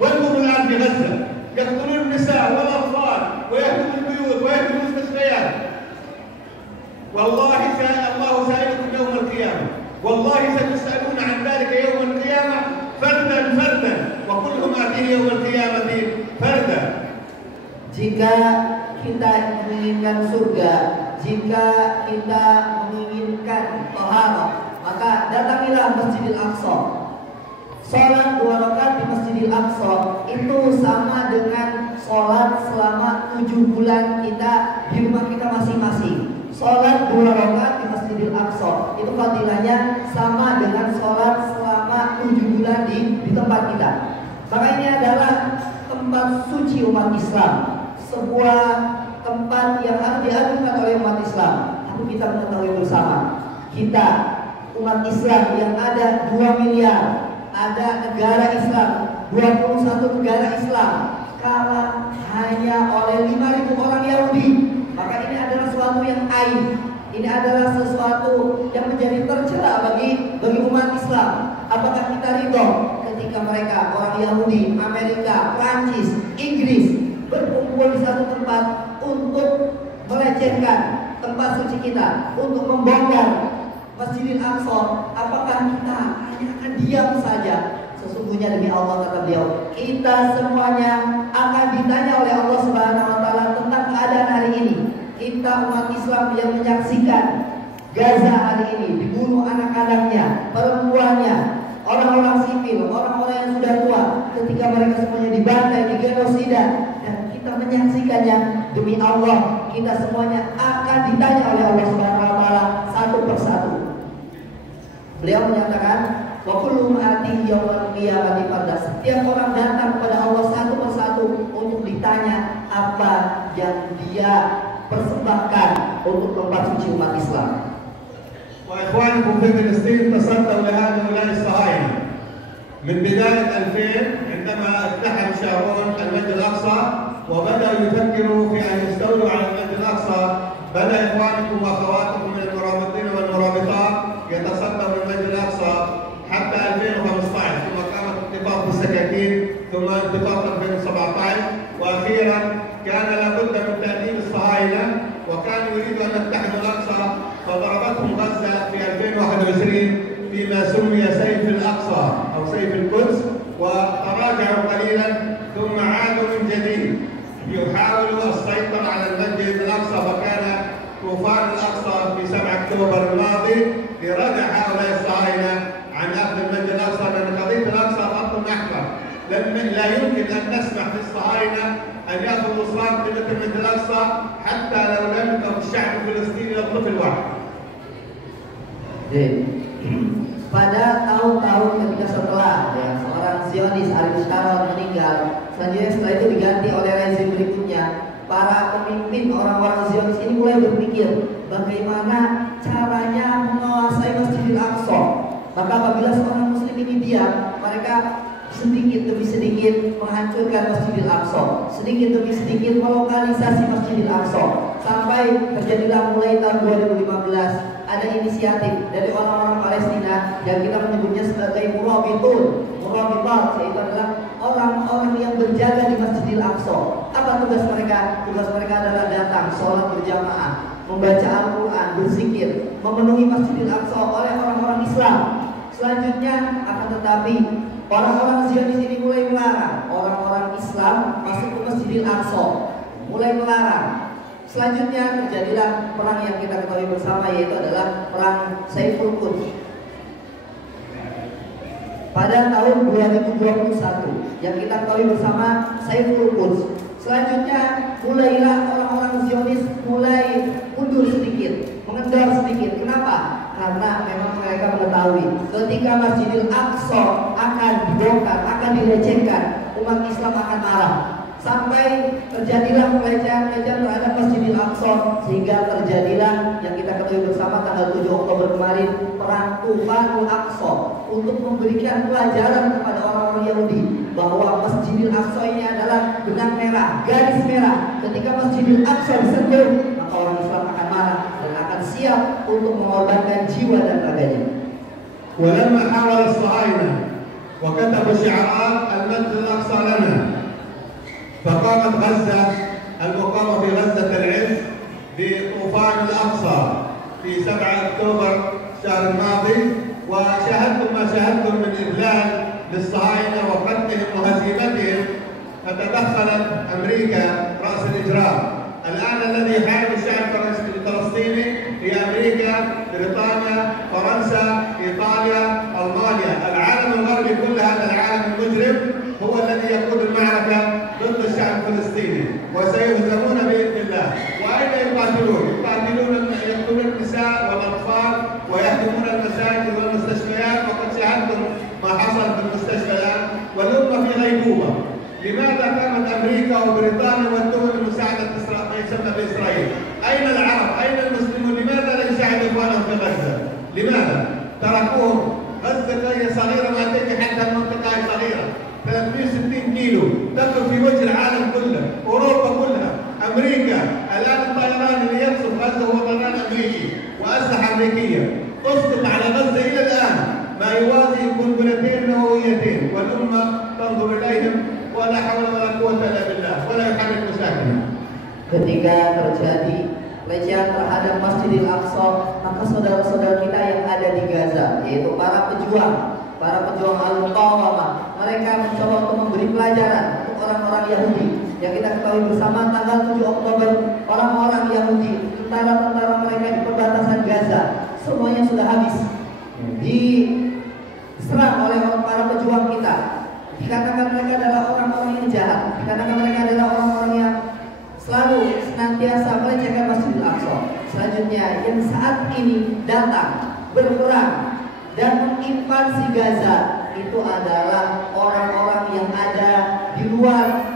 وانظروا الآن في غزة يقتلون النساء والأطفال ويهدمون البيوت ويهدمون المستشفيات. والله الله سائلكم يوم القيامة، والله ستسألون عن ذلك يوم القيامة فردا فردا، وكلهم آتيه يوم القيامة فردا. Jika kita menginginkan surga, jika kita menginginkan taharah, maka datangilah Masjidil Aqsa. Sholat 2 rakaat di Masjidil Aqsa itu sama dengan sholat selama 7 bulan kita di rumah kita masing-masing. Sholat 2 rakaat di Masjidil Aqsa itu fadilahnya sama dengan sholat selama 7 bulan di tempat kita. Maka ini adalah tempat suci umat Islam, sebuah tempat yang harus diagungkan oleh umat Islam. Tapi kita mengetahui bersama, kita umat Islam yang ada 2 miliar, ada negara Islam, 21 negara Islam, kalah hanya oleh 5.000 orang Yahudi. Maka ini adalah sesuatu yang aib. Ini adalah sesuatu yang menjadi tercela bagi umat Islam. Apakah kita ridho ketika mereka orang Yahudi, Amerika, Prancis, Inggris berkumpul di satu tempat untuk melecehkan tempat suci kita, untuk membongkar Masjidil Aqsa? Apakah kita hanya akan diam saja. Sesungguhnya demi Allah, kata beliau, kita semuanya akan ditanya oleh Allah Subhanahu wa Ta'ala tentang keadaan hari ini. Kita umat Islam yang menyaksikan Gaza hari ini, dibunuh anak-anaknya, perempuannya, orang-orang sipil, orang-orang yang sudah tua, ketika mereka semuanya dibantai, digenosida, dan kita menyaksikannya. Demi Allah, kita semuanya akan ditanya oleh Allah Subhanahu wa Ta'ala satu persatu. Beliau menyatakan, wa kullu ati yaumil qiyamati farda. Setiap orang datang kepada Allah satu persatu untuk ditanya apa yang dia persembahkan untuk tempat suci umat Islam. وإخوانكم في فلسطين تصدوا لهؤلاء الصهاينة من بداية 2000 عندما اتحد شارون المسجد الأقصى وبدأوا يفكروا في أن يستولوا على المسجد الأقصى. بدأ إخوانكم وأخواتكم من المرابطين والمرابطات يتصدوا للمسجد الأقصى حتى 2015، ثم قامت انتفاضة بالسكاكين، ثم انتفاضة 2017، وأخيرا كان لابد من تأديب الصهاينة وكانوا يريدوا أن يتحدوا الأقصى، فضربتهم غزة في 2021 فيما سمي سيف الأقصى أو سيف القدس، وتراجعوا قليلا ثم عادوا من جديد يحاولوا السيطرة على المسجد الأقصى. فكان طوفان الأقصى في 7 أكتوبر الماضي لردع هؤلاء الصهاينة عن أخذ المسجد الأقصى، لأن قضية الأقصى خط أحمر. لا يمكن أن نسمح للصهاينة أن يأخذوا صراط قبلة المسجد الأقصى حتى لو لم يكن الشعب الفلسطيني طفل واحد. Pada tahun-tahun ketika setelah seorang Zionis Ariel Sharon meninggal, selanjutnya setelah itu diganti oleh rezim berikutnya, para pemimpin orang-orang Zionis ini mulai berpikir bagaimana caranya menguasai Masjidil Aqsa. Maka apabila seorang Muslim ini diam, mereka sedikit demi sedikit menghancurkan Masjidil Aqsa, sedikit demi sedikit melokalisasi Masjidil Aqsa, sampai terjadilah mulai tahun 2015 ada inisiatif dari orang-orang Palestina yang kita menyebutnya sebagai murabitat, yaitu adalah orang-orang yang berjaga di Masjidil Aqsa. Apa tugas mereka? Tugas mereka adalah datang sholat berjamaah, membaca Al-Quran, berzikir, memenuhi Masjidil Aqsa oleh orang-orang Islam. Selanjutnya akan tetapi orang-orang Zionis ini mulai melarang orang-orang Islam masuk ke Masjidil Aqsa, mulai melarang. Selanjutnya terjadilah perang yang kita ketahui bersama, yaitu adalah perang Saiful Quds pada tahun 2021 yang kita ketahui bersama, Saiful Quds. Selanjutnya mulailah orang-orang Zionis mulai mundur sedikit, mengendor sedikit. Kenapa? Karena memang mereka mengetahui ketika Masjidil Aqsa akan dibongkar, akan dilecehkan, umat Islam akan marah. Sampai terjadilah pelecehan-pelecehan terhadap Masjidil Aqsa, sehingga terjadilah yang kita ketahui bersama tanggal 7 Oktober kemarin, perang Tufanul Aqsa, untuk memberikan pelajaran kepada orang-orang Yahudi bahwa Masjidil Aqsa ini adalah benang merah, garis merah. Ketika Masjidil Aqsa disentuh, maka orang Islam akan marah dan akan siap untuk mengorbankan jiwa dan raganya. ولما حاول الصهاينة وكتبوا شعارات المسجد الأقصى لنا، فقامت غزة المقامة في غزة العز بطوفان الأقصى في 7 أكتوبر الشهر الماضي، وشاهدتم ما شاهدتم من إذلال للصهاينة وقتلهم وهزيمتهم، فتدخلت أمريكا رأس الإجرام. الآن الذي يحارب الشعب الفلسطيني هي أمريكا، بريطانيا، فرنسا، إيطاليا، ألمانيا. العالم الغربي كل هذا العالم المجرم هو الذي يقود المعركة ضد الشعب الفلسطيني، وسيهزمون بإذن الله. وأين يقاتلون؟ يقتلون النساء والأطفال ويهدمون المساجد والمستشفيات، وقد شاهدتم ما حصل في المستشفى الآن، والأمة في غيبوبة. لماذا قامت أمريكا وبريطانيا والدول المساعدة ما يسمى بإسرائيل؟ أين العرب؟ أين المسلمون؟ لماذا لا يساعد إخوانهم في غزة؟ لماذا؟ تركوهم. غزة هي صغيرة، ما تجي حتى المنطقة صغيرة 360 كيلو تدخل في وجه العالم كله، أوروبا كلها، أمريكا. الآن الطيران اللي يقصف غزة هو طيران أمريكي وأسلحة أمريكية. أسقط على غزة إلى الآن ما يوازي قنبلتين نوويتين، والأمة تنظر إليهم ولا حول ولا قوة إلا بالله ولا يحرك مساكنها. Ketika terjadi pelecehan terhadap Masjidil Aqsa, maka saudara-saudara kita yang ada di Gaza, yaitu para pejuang, para pejuang Al-Muqawamah, mereka mencoba untuk memberi pelajaran untuk orang-orang Yahudi. Yang kita ketahui bersama tanggal 7 Oktober, orang-orang Yahudi, tentara-tentara mereka di perbatasan Gaza, semuanya sudah habis. Diserang oleh para pejuang kita. Dikatakan mereka adalah orang-orang yang jahat. Dikatakan mereka adalah orang-orang yang selalu senantiasa melecehkan Masjidil Aqsa. Selanjutnya yang saat ini datang berperang dan menginvasi Gaza itu adalah orang-orang yang ada di luar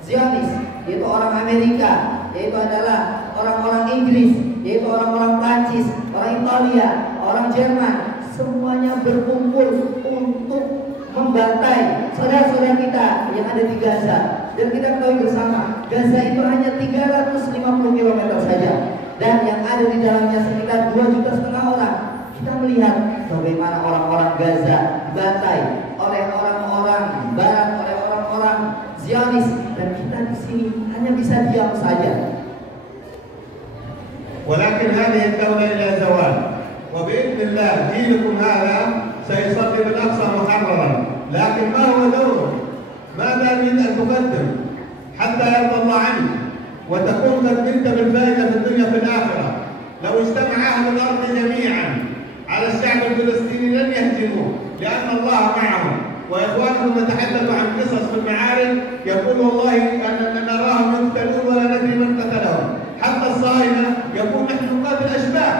Zionis, yaitu orang Amerika, yaitu adalah orang-orang Inggris, yaitu orang-orang Prancis, orang Italia, orang Jerman. Semuanya berkumpul untuk membantai saudara-saudara kita yang ada di Gaza. Dan kita ketahui bersama, Gaza itu hanya 350 km saja, dan yang ada di dalamnya sekitar 2,5 juta orang. Kita melihat bagaimana orang-orang Gaza dibantai oleh orang-orang Barat, oleh orang-orang Zionis, dan kita di sini hanya bisa diam saja. ولكن هذه الدولة إلى زوال، وبإذن الله جيلكم هذا سيصلي بالأقصى محررا، لكن ما هو دوره؟ ماذا تريد أن تقدم حتى يرضى الله عنك وتكون قد بنت بالفائدة في الدنيا في الآخرة؟ لو اجتمع أهل الأرض جميعا على الشعب الفلسطيني لن يهزموه، لأن الله معهم. وإخوانكم نتحدث عن قصص في المعارك، يقول والله أننا نراهم يقتلون ولا ندري من قتلهم. حتى الصهاينة يقول نحن نقاتل أشباح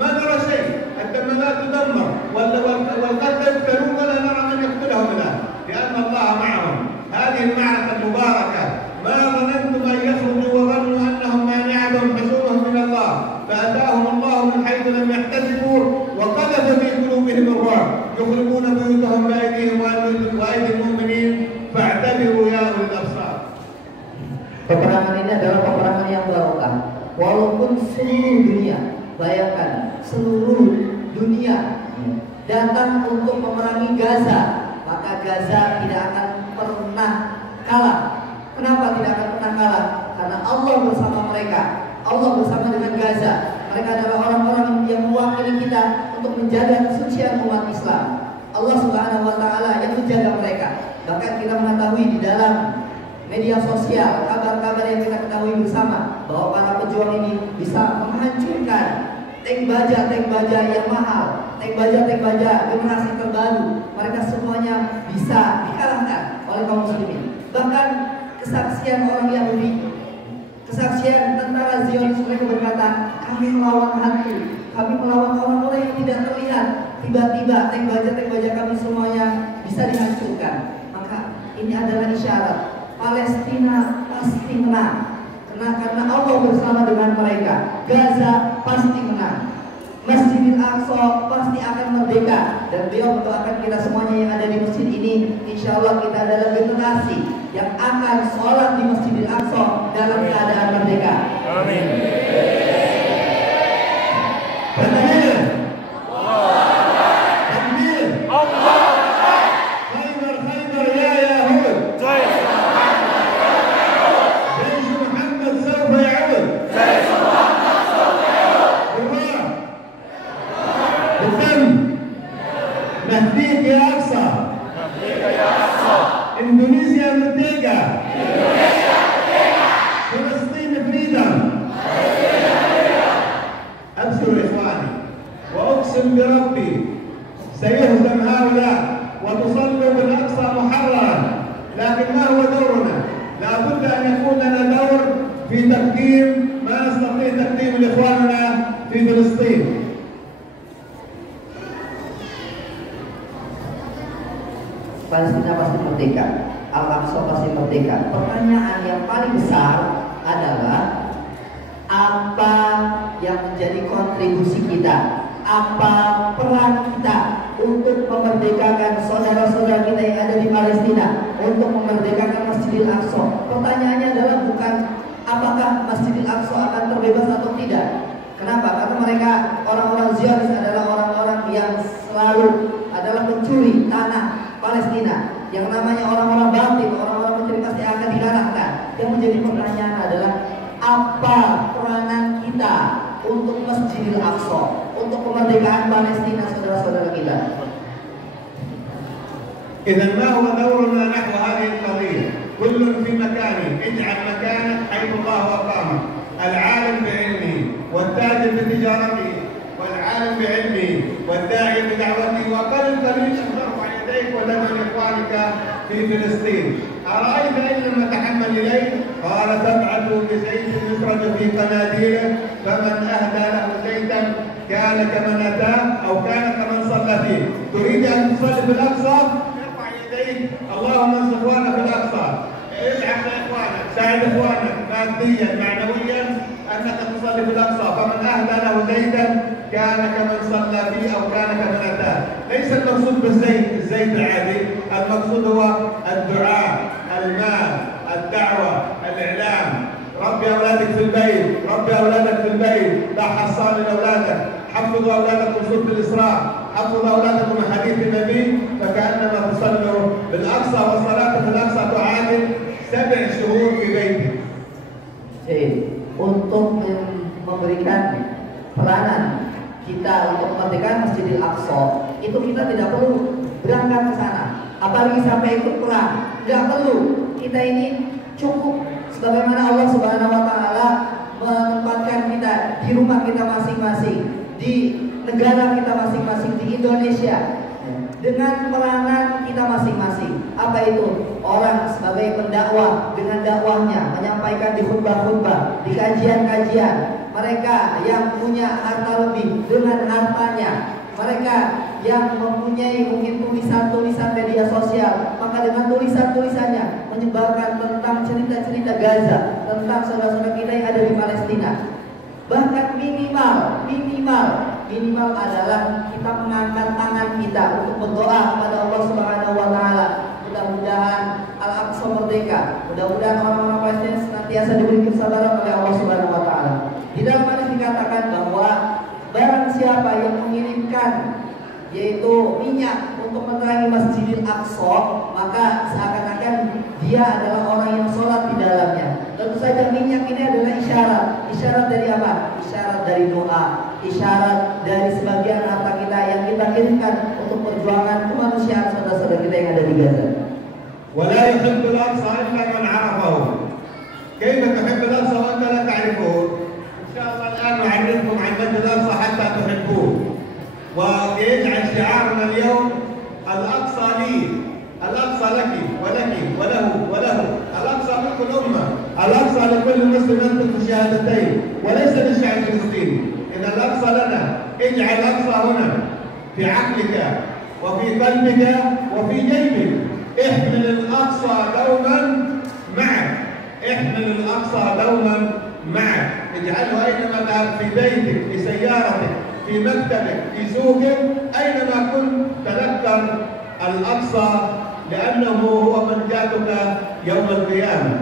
ما نرى شيء، الدمامات تدمر والقتلى يقتلون ولا نرى من يقتلهم الآن، لأن الله معهم. هذه المعركة المباركة ما ظننتم أن يخرجوا وظنوا أنهم مانعتهم حصولهم من الله، فأتاهم الله من حيث لم يحتسبوا وقذف في قلوبهم الرعب، يخربون بيوتهم بأيديهم وأيدي المؤمنين فاعتبروا يا أولي الأبصار. Peperangan ini adalah peperangan yang barokah. Walaupun seluruh dunia, bayangkan seluruh dunia datang untuk memerangi Gaza, maka Gaza tidak akan pernah kalah. Kenapa tidak akan pernah kalah? Karena Allah bersama mereka. Allah bersama dengan Gaza. Mereka adalah orang-orang yang mewakili kita untuk menjaga kesucian umat Islam. Allah Subhanahu wa Ta'ala yang menjaga mereka. Bahkan kita mengetahui di dalam media sosial, kabar-kabar yang kita ketahui bersama bahwa para pejuang ini bisa menghancurkan tank baja yang mahal, tank baja generasi terbaru. Mereka semuanya bisa dikalahkan oleh kaum muslimin. Bahkan kesaksian orang Yahudi, kesaksian tentara Zionis, mereka berkata, kami melawan hantu, kami melawan orang-orang yang tidak terlihat. Tiba-tiba tank baja kami semuanya bisa dihancurkan. Maka ini adalah isyarat Palestina pasti menang, karena Allah bersama dengan mereka. Gaza pasti menang. Masjidil Aqsa pasti akan merdeka. Dan beliau mendoakan kita semuanya yang ada di masjid ini, insya Allah kita adalah generasi yang akan sholat di Masjidil Aqsa dalam keadaan merdeka. Amin. نهديك يا أقصى إندونيسيا مرديكا فلسطين فريدم. أبشروا إخواني وأقسم بربي سيهزم هؤلاء وتصلوا بالأقصى محررا، لكن ما هو دورنا؟ لا بد أن يكون لنا دور في تقديم ما نستطيع تقديم لإخواننا في فلسطين. Palestina pasti merdeka, Al-Aqsa pasti merdeka. Pertanyaan yang paling besar adalah apa yang menjadi kontribusi kita, apa peran kita untuk memerdekakan saudara-saudara kita yang ada di Palestina, untuk memerdekakan Masjidil Aqsa. Pertanyaannya adalah bukan apakah Masjidil Aqsa akan terbebas atau tidak. Kenapa? Karena mereka orang-orang Zionis adalah orang-orang yang selalu adalah pencuri tanah Palestina. Yang namanya orang-orang batin, orang-orang mencuri pasti akan dikalahkan. Yang menjadi pertanyaan adalah apa peranan kita untuk Masjidil Aqsa, untuk kemerdekaan Palestina saudara-saudara kita. إذا ما هو دورنا نحو هذه القضية؟ كل في مكانه، اجعل مكانك حيث الله أقامك. العالم بعلمه والتاجر بتجارته والعالم بعلمه والداعي بدعوته، وقل قليل أن ترفع يديك وتدعو لإخوانك في فلسطين. أرأيت إن لم أتحمل إليه؟ قال تبعثوا بزيت يخرج في قناديله، فمن أهدى له زيتا كان كمن أتاه أو كان كمن صلى فيه. تريد أن تصلي في الأقصى؟ ارفع يديك، اللهم انصر إخوانك في الأقصى، ادعم إخوانك، ساعد إخوانك ماديا معنويا أنك تصلي في الأقصى. فمن أهدى له زيتا كان كمن صلى فيه أو كان كمن أتاه. ليس المقصود بالزيت الزيت العادي، المقصود هو الدعاء، المال، الدعوة، الإعلام. ربي أولادك في البيت، ربي أولادك في البيت، لا حصان لأولادك، حفظوا أولادكم سورة الإسراء، حفظوا أولادكم حديث النبي، فكأنما تصلوا بالأقصى، والصلاة في الأقصى تعادل 7 شهور في بيتك. Untuk memberikan peranan kita untuk merdeka Masjidil Aqsa, itu kita tidak perlu berangkat ke sana, apalagi sampai ikut perang. Tidak perlu. Kita ini cukup sebagaimana Allah Subhanahu wa taala menempatkan kita di rumah kita masing-masing, di negara kita masing-masing, di Indonesia, dengan peranan kita masing-masing. Apa itu? Orang sebagai pendakwah dengan dakwahnya, menyampaikan di khutbah-khutbah, di kajian-kajian. Mereka yang punya harta lebih dengan hartanya. Mereka yang mempunyai mungkin tulisan-tulisan media sosial, maka dengan tulisan-tulisannya menyebarkan tentang cerita-cerita Gaza, tentang saudara-saudara kita yang ada di Palestina. Bahkan minimal adalah kita mengangkat tangan kita untuk berdoa kepada Allah Subhanahu wa taala. Mudah-mudahan Al-Aqsa merdeka. Mudah-mudahan orang-orang Palestina senantiasa diberi kesabaran oleh Allah Subhanahu wa taala. Di dalam hadis dikatakan bahwa barang siapa yang mengirimkan yaitu minyak untuk menerangi Masjidil Aqsa, maka seakan-akan dia adalah orang yang sholat di dalamnya. Tentu saja minyak ini adalah isyarat. Isyarat dari apa? Isyarat dari doa, isyarat dari sebagian harta kita yang kita kirimkan untuk perjuangan kemanusiaan saudara-saudara kita yang ada di Gaza. ولا يحب الأقصى إلا من عرفه. كيف تحب الأقصى وأنت لا تعرفه؟ إن شاء الله الآن نعرفكم عن مسجد الأقصى حتى تحبوه. ويجعل شعارنا اليوم الأقصى لي، الأقصى لك ولك وله وله، الأقصى ملك الأمة، الأقصى لكل مسلم ينطق الشهادتين وليس للشعب الفلسطيني. إن الأقصى لنا، اجعل الأقصى هنا في عقلك وفي قلبك وفي جيبك. احمل الأقصى دوما معك، احمل الأقصى دوما معك، اجعله أينما تذهب، في بيتك، في سيارتك، في مكتبك، في سوقك، أينما كنت تذكر الأقصى لأنه هو منجاتك يوم القيامة.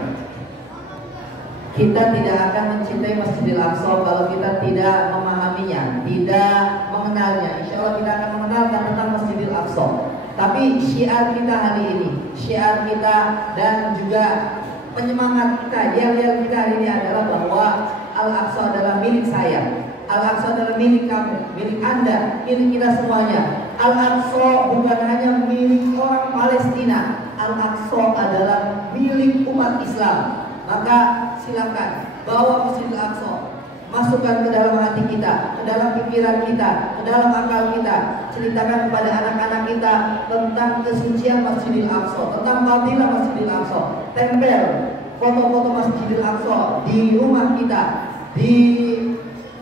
Kita tidak akan mencintai Masjidil Aqsa kalau kita tidak memahaminya, tidak mengenalnya. Insya Allah kita akan mengenalkan tentang Masjidil Aqsa. Tapi syiar kita hari ini, syiar kita dan juga penyemangat kita, yel-yel kita hari ini adalah bahwa Al-Aqsa adalah milik saya, Al-Aqsa adalah milik kamu, milik Anda, milik kita semuanya. Al-Aqsa bukan hanya milik orang Palestina, Al-Aqsa adalah milik umat Islam. Maka silakan bawa Masjidil Aqsa, masukkan ke dalam hati kita, ke dalam pikiran kita, ke dalam akal kita. Ceritakan kepada anak-anak kita tentang kesucian Masjidil Aqsa, tentang fadilah Masjidil Aqsa. Tempel foto-foto Masjidil Aqsa di rumah kita, di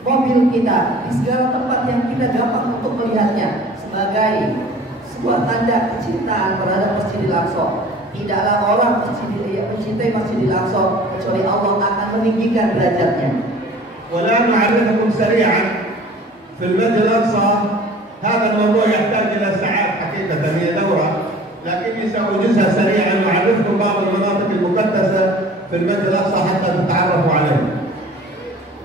mobil kita, di segala tempat yang kita gampang untuk melihatnya, sebagai sebuah tanda kecintaan terhadap Masjidil Aqsa. Tidaklah orang mencintai Masjidil Aqsa kecuali Allah akan meninggikan derajatnya. والآن نعرفكم سريعا في المسجد الأقصى. هذا الموضوع يحتاج إلى ساعات حقيقة، هي دورة، لكني سأوجزها سريعا وأعرفكم بعض المناطق المقدسة في المسجد الأقصى حتى تتعرفوا عليه.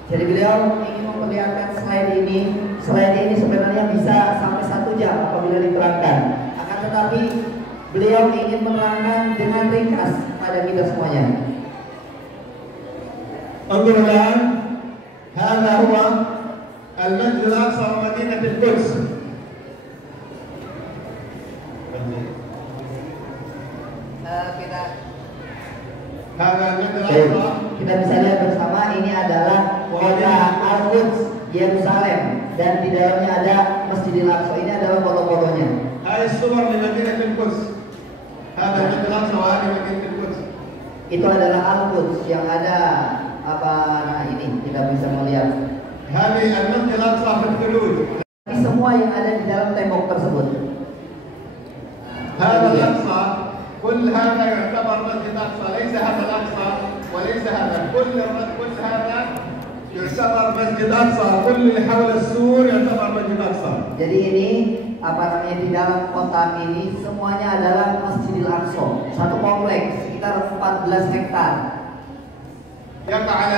Jadi beliau ingin memperlihatkan slide ini. Slide ini sebenarnya bisa sampai 1 jam apabila diterangkan. Akan tetapi beliau ingin menerangkan dengan ringkas pada kita semuanya. انظر الآن، هذا هو المسجد الأقصى ومدينة القدس. هذا المسجد Baik, الأقصى. kita bisa lihat bersama ini adalah kota Al-Quds, Yerusalem, dan di dalamnya ada Masjidil Aqsa. Ini adalah foto-fotonya. هاي الصور لمدينة القدس. هذا المسجد الأقصى وهذه مدينة القدس. Itu adalah Al-Quds yang ada apa? Nah ini kita bisa melihat. هذه المسجد الأقصى في الثلوج. Ini semua yang ada di dalam tembok tersebut. هذا الأقصى كل هذا يعتبر مسجد أقصى، ليس هذا الأقصى وليس هذا، كل هذا يعتبر مسجد أقصى، كل اللي حول السور يعتبر مسجد أقصى. Jadi ini apa namanya di dalam kota ini semuanya adalah Masjidil Aqsa, satu kompleks sekitar 14 hektar. يقع على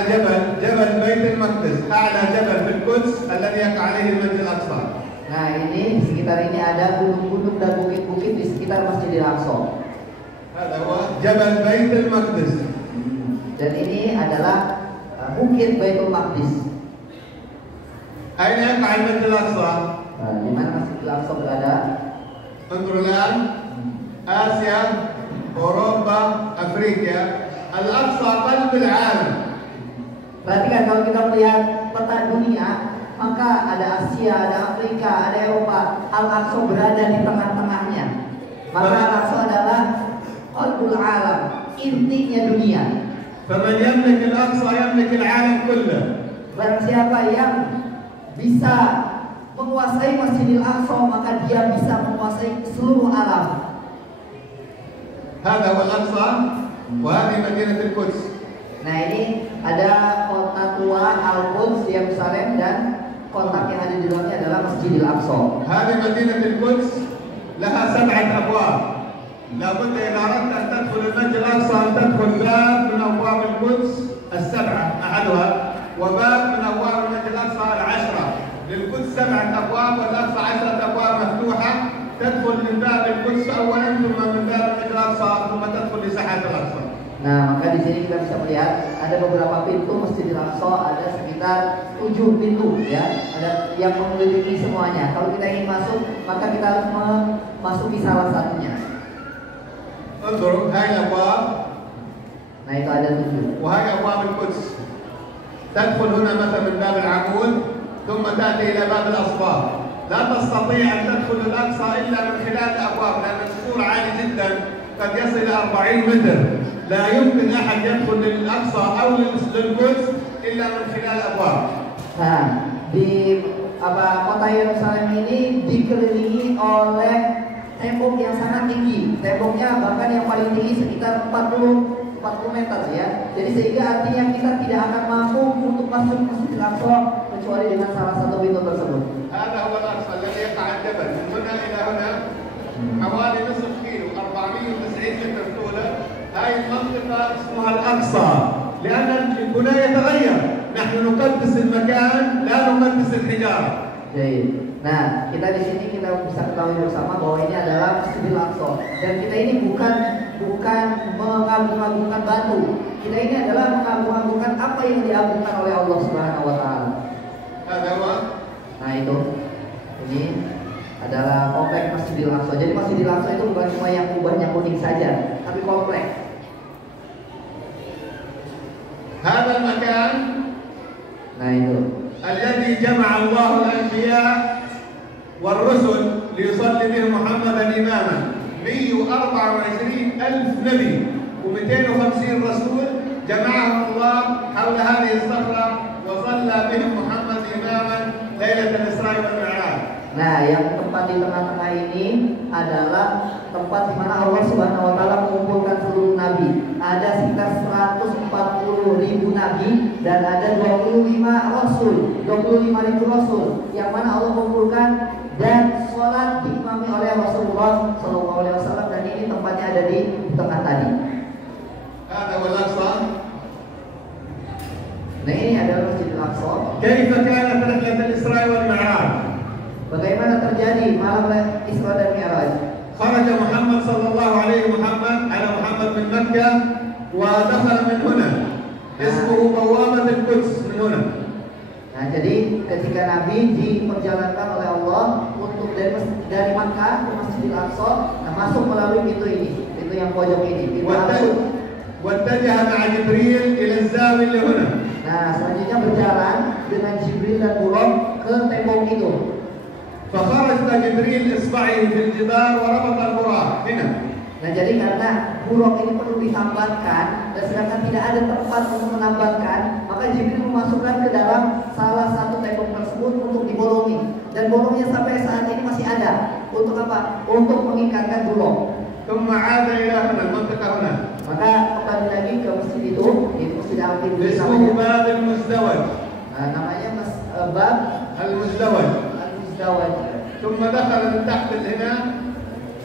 جبل بيت المقدس، أعلى جبل في القدس الذي يقع عليه المسجد الأقصى. Nah ini di sekitar ini ada gunung-gunung dan bukit-bukit di sekitar Masjidil Aqsa. هذا هو جبل بيت المقدس. Dan ini adalah bukit Baitul Maqdis. أين يقع المسجد الأقصى؟ Di mana Masjidil Aqsa berada? انظروا الآن آسيا، أوروبا، أفريقيا، الأقصى قلب العالم. Perhatikan kalau kita melihat peta dunia, maka ada Asia, ada Afrika, ada Eropa. Al-Aqsa berada di tengah-tengahnya. Maka Al-Aqsa adalah qalbul alam, intinya dunia. فمن يملك الأقصى يملك العالم كله. Barang siapa yang bisa menguasai Masjidil Aqsa, maka dia bisa menguasai seluruh alam. هذا هو الأقصى وهذه مدينة القدس. Nah ini ada kota tua Al-Quds, Yerusalem, dan kotak yang ada di dalamnya adalah Masjidil Aqsa. هذه مدينة القدس لها 7 أبواب. لابد إذا أردت أن تدخل المسجد الأقصى أن تدخل باب من أبواب القدس ال7 أحدها، وباب من أبواب المسجد الأقصى ال10. للقدس 7 أبواب والأقصى 10 أبواب مفتوحة. تدخل من باب القدس أولا ثم من باب المسجد الأقصى ثم تدخل لساحة الأقصى. Nah, maka di sini kita bisa melihat ada beberapa pintu Masjidil Aqsa, ada sekitar 7 pintu ya, ada yang mengelilingi semuanya. Kalau kita ingin masuk, maka kita harus memasuki salah satunya. انظروا هاي الأبواب. Nah, itu ada 7. وهي أبواب القدس. تدخل هنا مثلا من باب العمود ثم تأتي إلى باب الأصباط. لا تستطيع أن تدخل الأقصى إلا من خلال الأبواب لأن السور عالي جدا قد يصل إلى 40 متر. لا يمكن أحد يدخل للأقصى أو للقدس إلا من خلال الأبواب. Nah, di kota Yerusalem ini dikelilingi oleh tembok yang sangat tinggi. Temboknya bahkan yang paling tinggi sekitar 40 meter ya. Jadi sehingga artinya kita tidak akan mampu untuk masuk ke Masjidil Aqsa kecuali dengan salah satu pintu tersebut. هذا هو الأقصى الذي يقع الجبل من هنا إلى هنا حوالي نصف كيلو 490 متر طوله. هاي المنطقة اسمها الأقصى لأن البناء يتغير. نحن نقدس المكان لا نقدس الحجارة. Jadi, nah kita di sini kita bisa ketahui bersama bahwa ini adalah Masjidil Aqsa dan kita ini bukan mengagung-agungkan batu. Kita ini adalah mengagung-agungkan apa yang diagungkan oleh Allah Subhanahu Wa Taala. هذا هو. Nah itu, ini adalah kompleks Masjidil Aqsa. Jadi Masjidil Aqsa itu bukan cuma yang kubahnya kuning saja, tapi kompleks. هذا المكان Nah itu. الذي جمع الله الأنبياء والرسل ليصلي بهم محمدا إماما. 124,000 نبي و250 رسول جمعهم الله حول هذه الصخرة وصلى بهم محمد إماما ليلة الإسراء والمعراج. Nah, yang tempat di tengah-tengah ini adalah tempat di mana Allah Subhanahu Wa Taala mengumpulkan seluruh nabi. Ada sekitar 140.000 nabi dan ada 25 rasul, 25.000 rasul yang mana Allah mengumpulkan dan sholat diimami oleh Rasulullah SAW dan ini tempatnya ada di tengah tadi. هذا هو الأقصى. Nah ini adalah Masjidil Aqsa. كيف كانت رحلة الإسراء والمعراج؟ Bagaimana terjadi malam Isra dan Mi'raj? خرج محمد صلى الله عليه على محمد من مكة ودخل من هنا اسمه بوابة القدس من هنا. Nah, jadi ketika Nabi diperjalankan oleh Allah untuk dari Makkah ke Masjidil Aqsa, nah masuk melalui pintu ini, pintu yang pojok ini, pintu masuk. واتجه مع جبريل إلى الزاوية اللي هنا. Nah, selanjutnya berjalan dengan Jibril dan buruk ke tembok itu. فخرج جبريل إصبعه في الجدار وربط البراق هنا. Nah, jadi karena buruk ini perlu ditambatkan dan sedangkan tidak ada tempat untuk menambahkan, maka Jibril memasukkan ke dalam salah satu tembok tersebut untuk dibolongi. Dan bolongnya sampai saat ini masih ada. Untuk apa? Untuk mengikatkan buruk. ثم عاد إلى هنا المنطقة هنا. Maka kembali lagi ke masjid itu, Masjid Al-Qiblah اسمه باب المزدوج. namanya Bab المزدوج. Al-Muzdawaj. ثم دخل من تحت هنا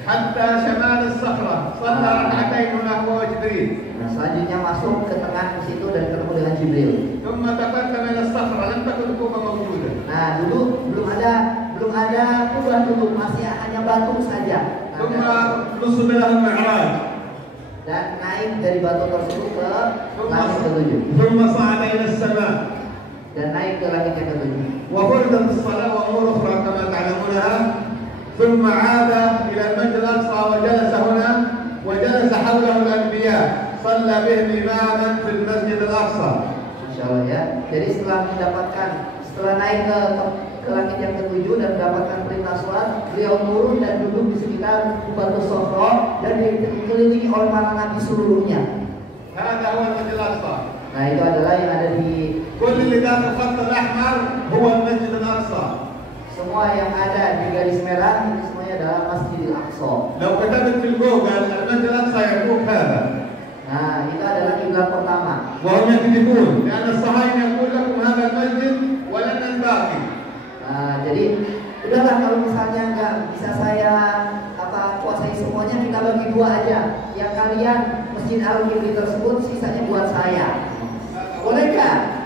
حتى شمال الصخرة، صلى ركعتين هنا هو وجبريل. Nah, selanjutnya masuk ke tengah di situ dan ketemu dengan Jibril. ثم تقدم إلى الصخرة، لم تكن كوبا موجودة. Nah, dulu belum ada kubah dulu, masih hanya batu saja. ثم نصب له المعراج. Dan naik dari batu tersebut ke langit ketujuh. ثم صعد إلى السماء. Dan naik ke langit yang ketujuh. وفرضت الصلاة وأمور أخرى كما تعلمونها. ثم عاد إلى المسجد الأقصى وجلس هنا وجلس حوله الأنبياء، صلى بهم إماما في المسجد الأقصى. Masya Allah ya. Jadi setelah naik ke langit yang ketujuh dan mendapatkan perintah sholat, beliau turun dan duduk di sekitar Batu Sofro dan dikelilingi oleh para nabi seluruhnya. هذا هو المسجد الأقصى. Nah, itu adalah yang ada di كل اللي داخل الخط الأحمر هو المسجد الأقصى. semua yang ada di garis merah itu semuanya adalah Masjidil Aqsa. لو كتبت في الجوجل المسجد الأقصى يعقوب هذا. Nah, itu adalah kiblat pertama. وهم يكذبون لأن الصهاينة يقول لكم هذا المسجد ولن الباقي. Nah, jadi udahlah kalau misalnya nggak bisa saya kuasai semuanya, kita bagi dua aja. Yang kalian Masjid Al-Qiblah tersebut sisanya buat saya. Bolehkah?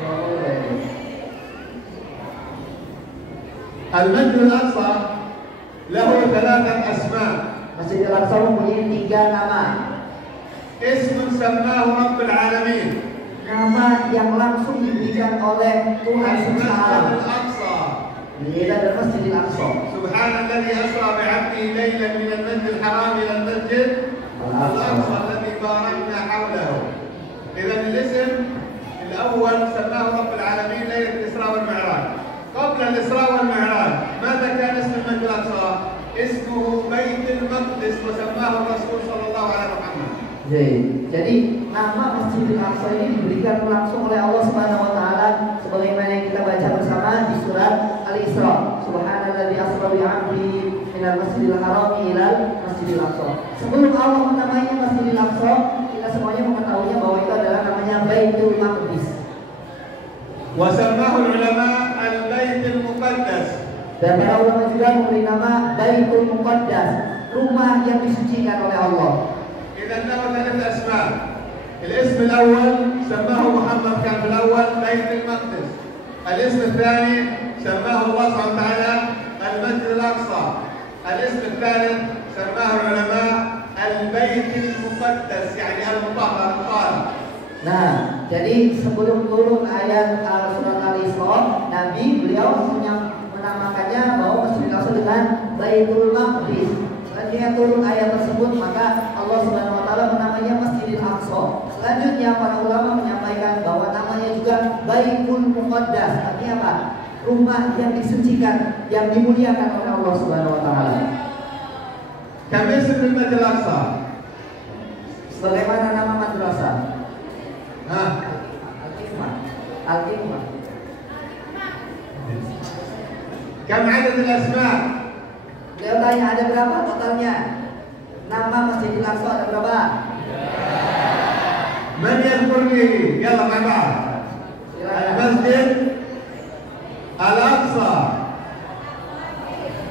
Boleh. المسجد الأقصى له 3 أسماء. Masjid Al-Aqsa mempunyai 3 nama. اسم سماه رب العالمين. Nama yang langsung diberikan oleh Tuhan المسجد Subhanahu. الأقصى. Ini adalah Masjidil Aqsa. سبحان الذي أسرى بعبده ليلا من المسجد الحرام إلى المسجد الأقصى الذي باركنا حوله. إذا الاسم الأول سماه رب العالمين ليلة الإسراء والمعراج. قبل الإسراء والمعراج ماذا كان اسم المسجد الأقصى؟ اسمه بيت المقدس وسماه الرسول صلى الله عليه وسلم. Jadi nama Masjidil Aqsa ini diberikan langsung oleh Allah Subhanahu wa taala sebagaimana yang kita baca bersama di surat Al-Isra. Subhanalladzi asra bi 'abdihi minal masjidil haram ilal masjidil aqsa. Sebelum Allah menamainya Masjidil Aqsa, kita semuanya mengetahuinya bahwa itu adalah namanya Baitul Maqdis. وسماه العلماء البيت المقدس. Dan para ulama juga memberi nama Baitul Muqaddas, rumah yang disucikan oleh Allah. إذا له 3 أسماء. الاسم الأول سماه محمد كان في الأول بيت المقدس. الاسم الثاني سماه الله سبحانه وتعالى المسجد الأقصى. الاسم الثالث سماه العلماء البيت المقدس يعني المطهر الطاهر. Nah, jadi sebelum turun ayat surat Al-Isra, Nabi beliau menamakannya bahwa Masjidil Aqsa dengan Baitul Maqdis. Selanjutnya turun ayat tersebut, maka Allah Subhanahu wa taala menamainya Masjidil Aqsa. Selanjutnya para ulama menyampaikan bahwa namanya juga Baitul Muqaddas. Artinya apa? Rumah yang disucikan, yang dimuliakan oleh Allah Subhanahu wa taala. كم اسم المسجد الأقصى؟ Sebagaimana nama madrasah? Al-Hikmah. كم عدد الأسماء؟ Beliau tanya ada berapa totalnya? Nama Masjidil Aqsa ada berapa? من يذكر لي؟ يلا مع بعض. المسجد الأقصى،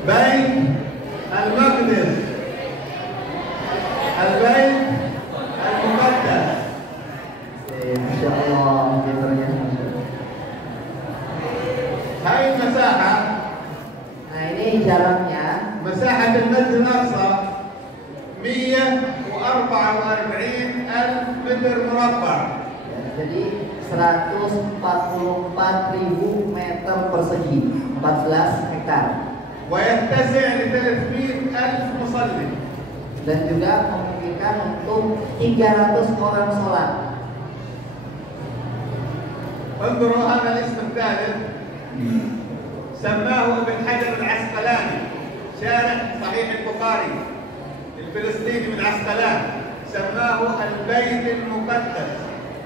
بيت المقدس، البيت المقدس. Masya Allah, هاي المساحة. Nah, ini jalannya. مساحة المسجد الأقصى 144,000 متر مربع. Jadi 144.000 meter persegi, 14 hektar. ويتسع ل 300,000 مصلي. Dan juga memungkinkan diberikan untuk 300 orang sholat. انظروا هذا الاسم الثالث سماه ابن حجر العسقلاني شارح صحيح البخاري الفلسطيني من عسقلان سماه البيت المقدس.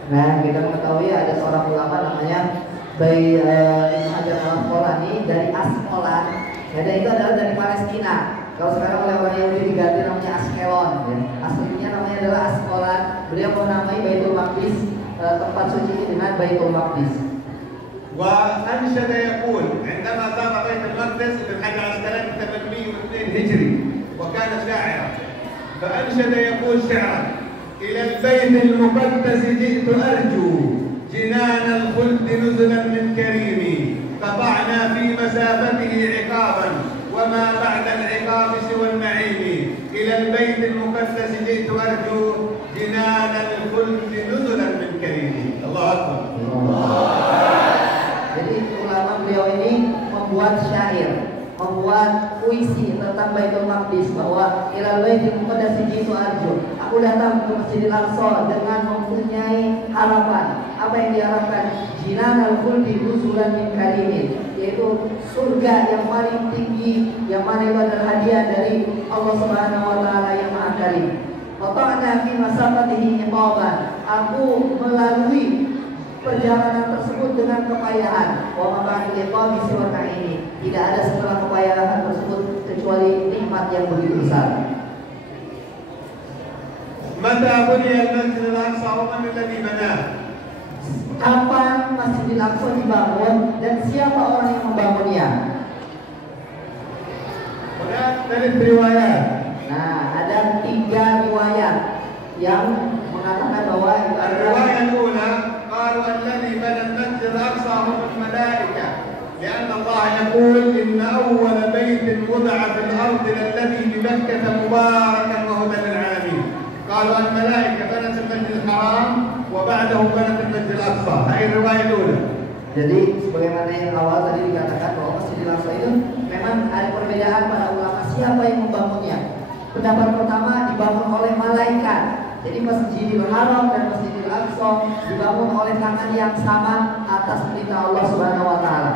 Nah, kita mengetahui ada seorang ulama namanya Ibn Hajar al-Asqalani dari Asqalan. Ya, dan itu adalah dari Palestina. Kalau sekarang oleh orang Yahudi diganti namanya Askelon. Ya. Aslinya namanya adalah Asqalan. Beliau menamai Baitul Maqdis, tempat suci ini dengan Baitul Maqdis. وأنشد يقول عندما زار بيت المقدس ابن حجر العسقلاني 802 هجري وكان شاعرا فأنشد يقول شعرا إلى البيت المقدس جئت أرجو جنان الخلد نزلا من كريم قطعنا في مسافته عقابا وما بعد العقاب سوى النعيم إلى البيت المقدس جئت أرجو جنان الخلد نزلا من كريم. الله أكبر. Jadi ulama beliau ini membuat syair, membuat puisi tentang Baitul Maqdis bahwa ilal baitil muqaddas jitu arju. Aku datang ke Masjidil Aqsa dengan mempunyai harapan. Apa yang diharapkan? Jinanal khuldi nuzulan min karimin, yaitu surga yang paling tinggi, yang mana itu adalah hadiah dari Allah Subhanahu wa taala yang Maha Karim. Qata'na fi masafatihi iqaban. Aku melalui perjalanan tersebut dengan kepayahan. Wa ma ba'da liqa'i siwa ini. Tidak ada setelah kepayahan tersebut kecuali nikmat yang begitu besar. متى بني المسجد الأقصى ومن الذي بناه؟ Kapan Masjidil Aqsa dibangun dan siapa orang yang membangunnya? هناك 3 روايات. Nah, ada 3 riwayat yang mengatakan bahwa الرواية الأولى قالوا الذي بنى المسجد الأقصى هم الملائكة لأن الله يقول إن أول بيت وضع في الأرض للذي بمكة مباركا وهدى للعالمين. قالوا الملائكة بنت المسجد الحرام وبعده بنت المسجد الأقصى. هذه الرواية الأولى. Jadi sebagaimana yang awal tadi dikatakan bahwa Masjidil Aqsa itu memang ada perbedaan para ulama siapa yang membangunnya. Pendapat pertama dibangun oleh malaikat. Jadi Masjidil Haram dan Masjidil Aqsa dibangun oleh tangan yang sama atas perintah Allah Subhanahu wa taala.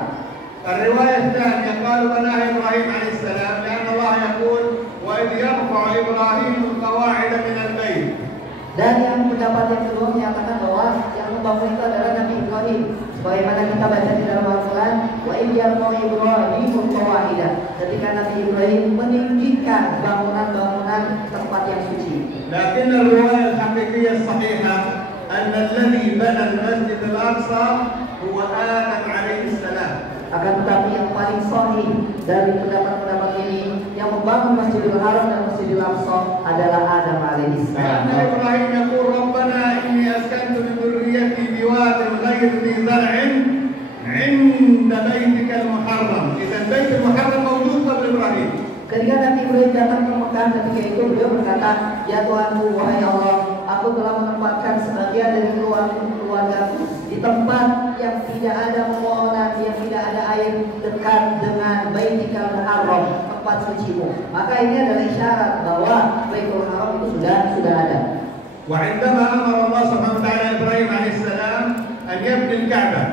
الرواية الثانية قالوا بناها إبراهيم عليه السلام لأن الله يقول وإذ يرفع إبراهيم القواعد من البيت. Dan yang pendapat yang kedua menyatakan bahwa yang membangun itu adalah Nabi Ibrahim. Sebagaimana kita baca di dalam Al-Quran, wa idh yarfa'u Ibrahimul qawaida. Ketika Nabi Ibrahim meninggikan bangunan-bangunan tempat yang suci. لكن الرواية الحقيقية الصحيحة أن الذي بنى المسجد الأقصى هو آدم عليه السلام. Akan tetapi yang paling sahih dari pendapat-pendapat ini yang membangun Masjidil Haram dan Masjidil Aqsa adalah Adam alaihissalam. لأن إبراهيم يقول ربنا إني أسكنت من ذريتي بواد غير ذي زرع عند بيتك المحرم. إذا البيت المحرم موجود قبل إبراهيم. Ketika Nabi Ibrahim datang ke Mekah, ketika itu beliau berkata, ya Tuhanku, wahai Allah, aku telah menempatkan sebagian dari keluargaku di tempat yang tidak ada pepohonan, yang tidak ada air, dekat dengan Baitikal Muharram, tempat sucimu. Maka ini adalah isyarat bahwa Baitul Haram itu sudah ada. وعندما أمر الله سبحانه وتعالى إبراهيم عليه السلام أن يبني الكعبة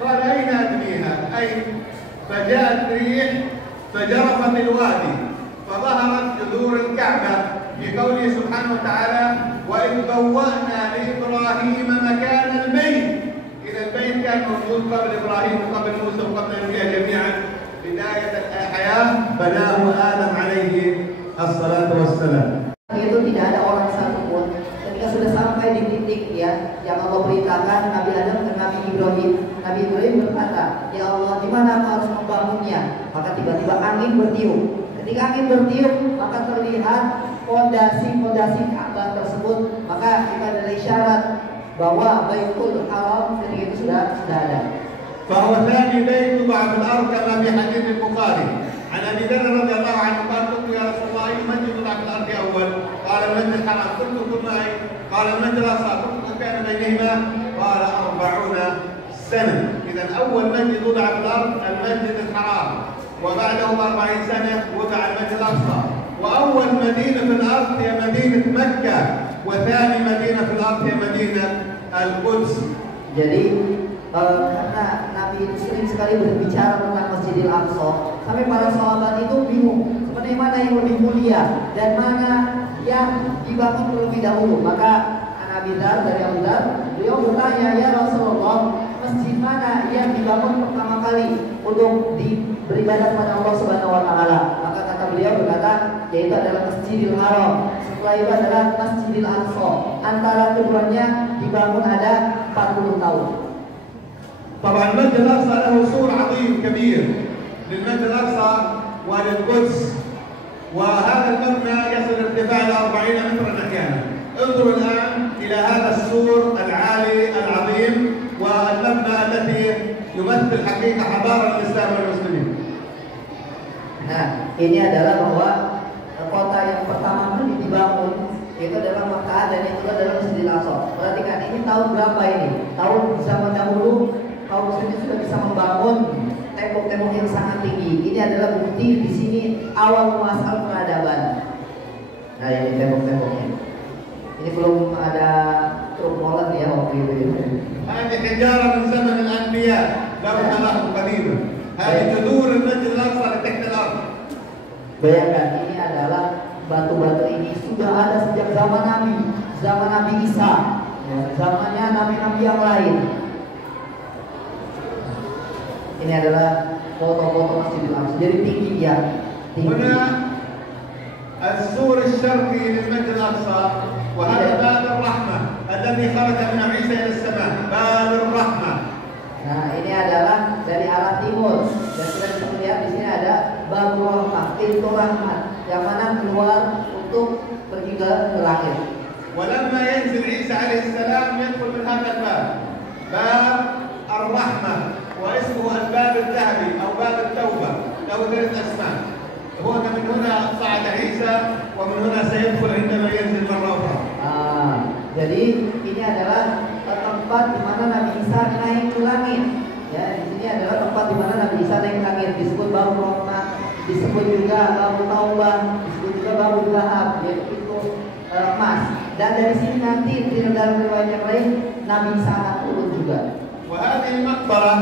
قال أين أبنيها؟ أين؟ فجاءت ريح فجرفت الوادي فظهرت جذور الكعبة بقوله سبحانه وتعالى وإذ بوأنا لإبراهيم مكان البيت. إذا البيت كان موجود قبل إبراهيم وقبل موسى وقبل الأنبياء جميعا. بداية الحياة بناه آدم عليه الصلاة والسلام. Itu tidak ada orang satupun ketika sudah sampai di titik ya yang Allah perintahkan Nabi Adam dan Nabi Ibrahim. Nabi Ibrahim berkata, ya Allah, di mana aku harus membangunnya? Maka tiba-tiba angin bertiup. Ketika angin bertiup, maka terlihat fondasi Ka'bah tersebut. Maka itu adalah isyarat bahwa Baitul Haram ketika itu sudah ada. فهو ثاني بيت يوضع في الأرض كما في حديث البخاري عن أبي ذر رضي الله عنه قال قلت يا رسول الله أي مسجد يوضع في الأرض أول؟ قال المسجد الحرام. قلت ثم أي؟ قال المسجد الأقصى. قلت كان بينهما؟ قال 40 سنة. إذا أول مسجد وضع في الأرض المسجد الحرام وبعده 40 سنة وضع المسجد الأقصى. وأول مدينة في الأرض هي مدينة مكة وثاني مدينة في الأرض هي مدينة القدس. Jadi karena Nabi itu sering sekali berbicara tentang Masjidil Aqsa, sampai para sahabat itu bingung sebenarnya mana yang lebih mulia dan mana yang dibangun terlebih dahulu. Maka Nabi Dar dari Abu Dar, beliau bertanya, ya Rasulullah, masjid mana yang dibangun pertama kali untuk beribadah kepada Allah Subhanahu Wa Taala? Maka kata beliau berkata, yaitu adalah Masjidil Haram. Setelah itu adalah Masjidil Aqsa. Antara keduanya dibangun ada 40 tahun. طبعا المسجد الأقصى له سور عظيم كبير للمسجد الأقصى وللقدس، وهذا المبنى يصل ارتفاع إلى 40 مترا أحيانا. انظروا الآن إلى هذا السور العالي العظيم والمبنى الذي يمثل حقيقة حضارة الإسلام والمسلمين. Nah, ini adalah bahwa kota yang pertama kali dibangun itu adalah Makkah dan itu adalah Masjidil Aqsa. Perhatikan ini tahun berapa ini? Tahun zaman dahulu kaum muslimin sudah bisa membangun tembok-tembok yang sangat tinggi. Ini adalah bukti di sini awal muasal peradaban. Nah, ini tembok-temboknya. Ini belum ada truk molen ya waktu itu. هذه حجارة من زمن الأنبياء لو خلقوا قديما. هذه جذور المسجد الأقصى لتحت الأرض. Bayangkan ini adalah batu-batu ini sudah ada sejak zaman Nabi Isa, ya, zamannya nabi-nabi yang lain. Ini adalah foto-foto Masjidil Aqsa. Jadi tinggi ya. هنا السور الشرقي للمسجد الأقصى وهذا باب الرحمة الذي خرج من عيسى إلى السماء، باب الرحمة. Nah, ini adalah dari arah timur dan kita bisa melihat di sini ada Babul Rahmah, pintu rahmat yang mana keluar untuk pergi ke langit. ولما ينزل عيسى عليه السلام يدخل من هذا الباب، باب الرحمة، واسمه الباب الذهبي أو باب التوبة، له 3 أسماء. هو من هنا صعد عيسى ومن هنا سيدخل عندما ينزل مرة أخرى. Jadi ini adalah tempat di mana Nabi Isa naik ke langit. Ya, di sini adalah tempat di mana Nabi Isa naik ke langit, disebut Babul Rahmah, disebut juga Babul Taubah, disebut juga Babul Zahab, yaitu pintu emas. Dan dari sini nanti di dalam riwayat yang lain Nabi Isa akan turun juga. وهذه المقبرة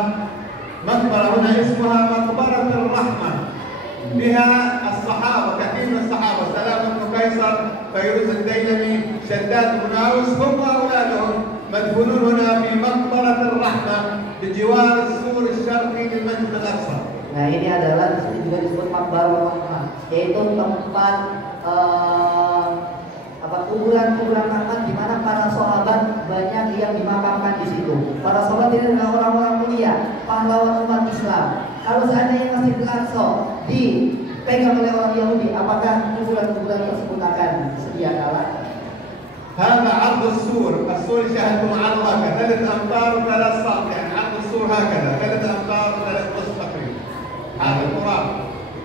هنا اسمها مقبرة الرحمة، بها الصحابة، كثير من الصحابة، سلام بن قيصر، فيروز الديلمي، شداد بن أوس، هم وأولادهم مدفونون هنا في مقبرة الرحمة بجوار السور الشرقي للمسجد الأقصى. Nah, ini adalah di sini juga disebut Maqbarah Rahmah, yaitu tempat kuburan-kuburan rahmat di mana para sahabat banyak yang dimakamkan di situ. Para sahabat ini adalah orang-orang mulia, pahlawan umat Islam. Kalau seandainya Masjidil Aqsa dipegang oleh orang Yahudi, apakah kuburan-kuburan tersebut akan sedia kalah? هذا عرض السور يشاهدكم عرضه 3 أمتار و3 سم، يعني عرض السور هكذا 3 أمتار و3 نصف تقريبا. هذا التراب.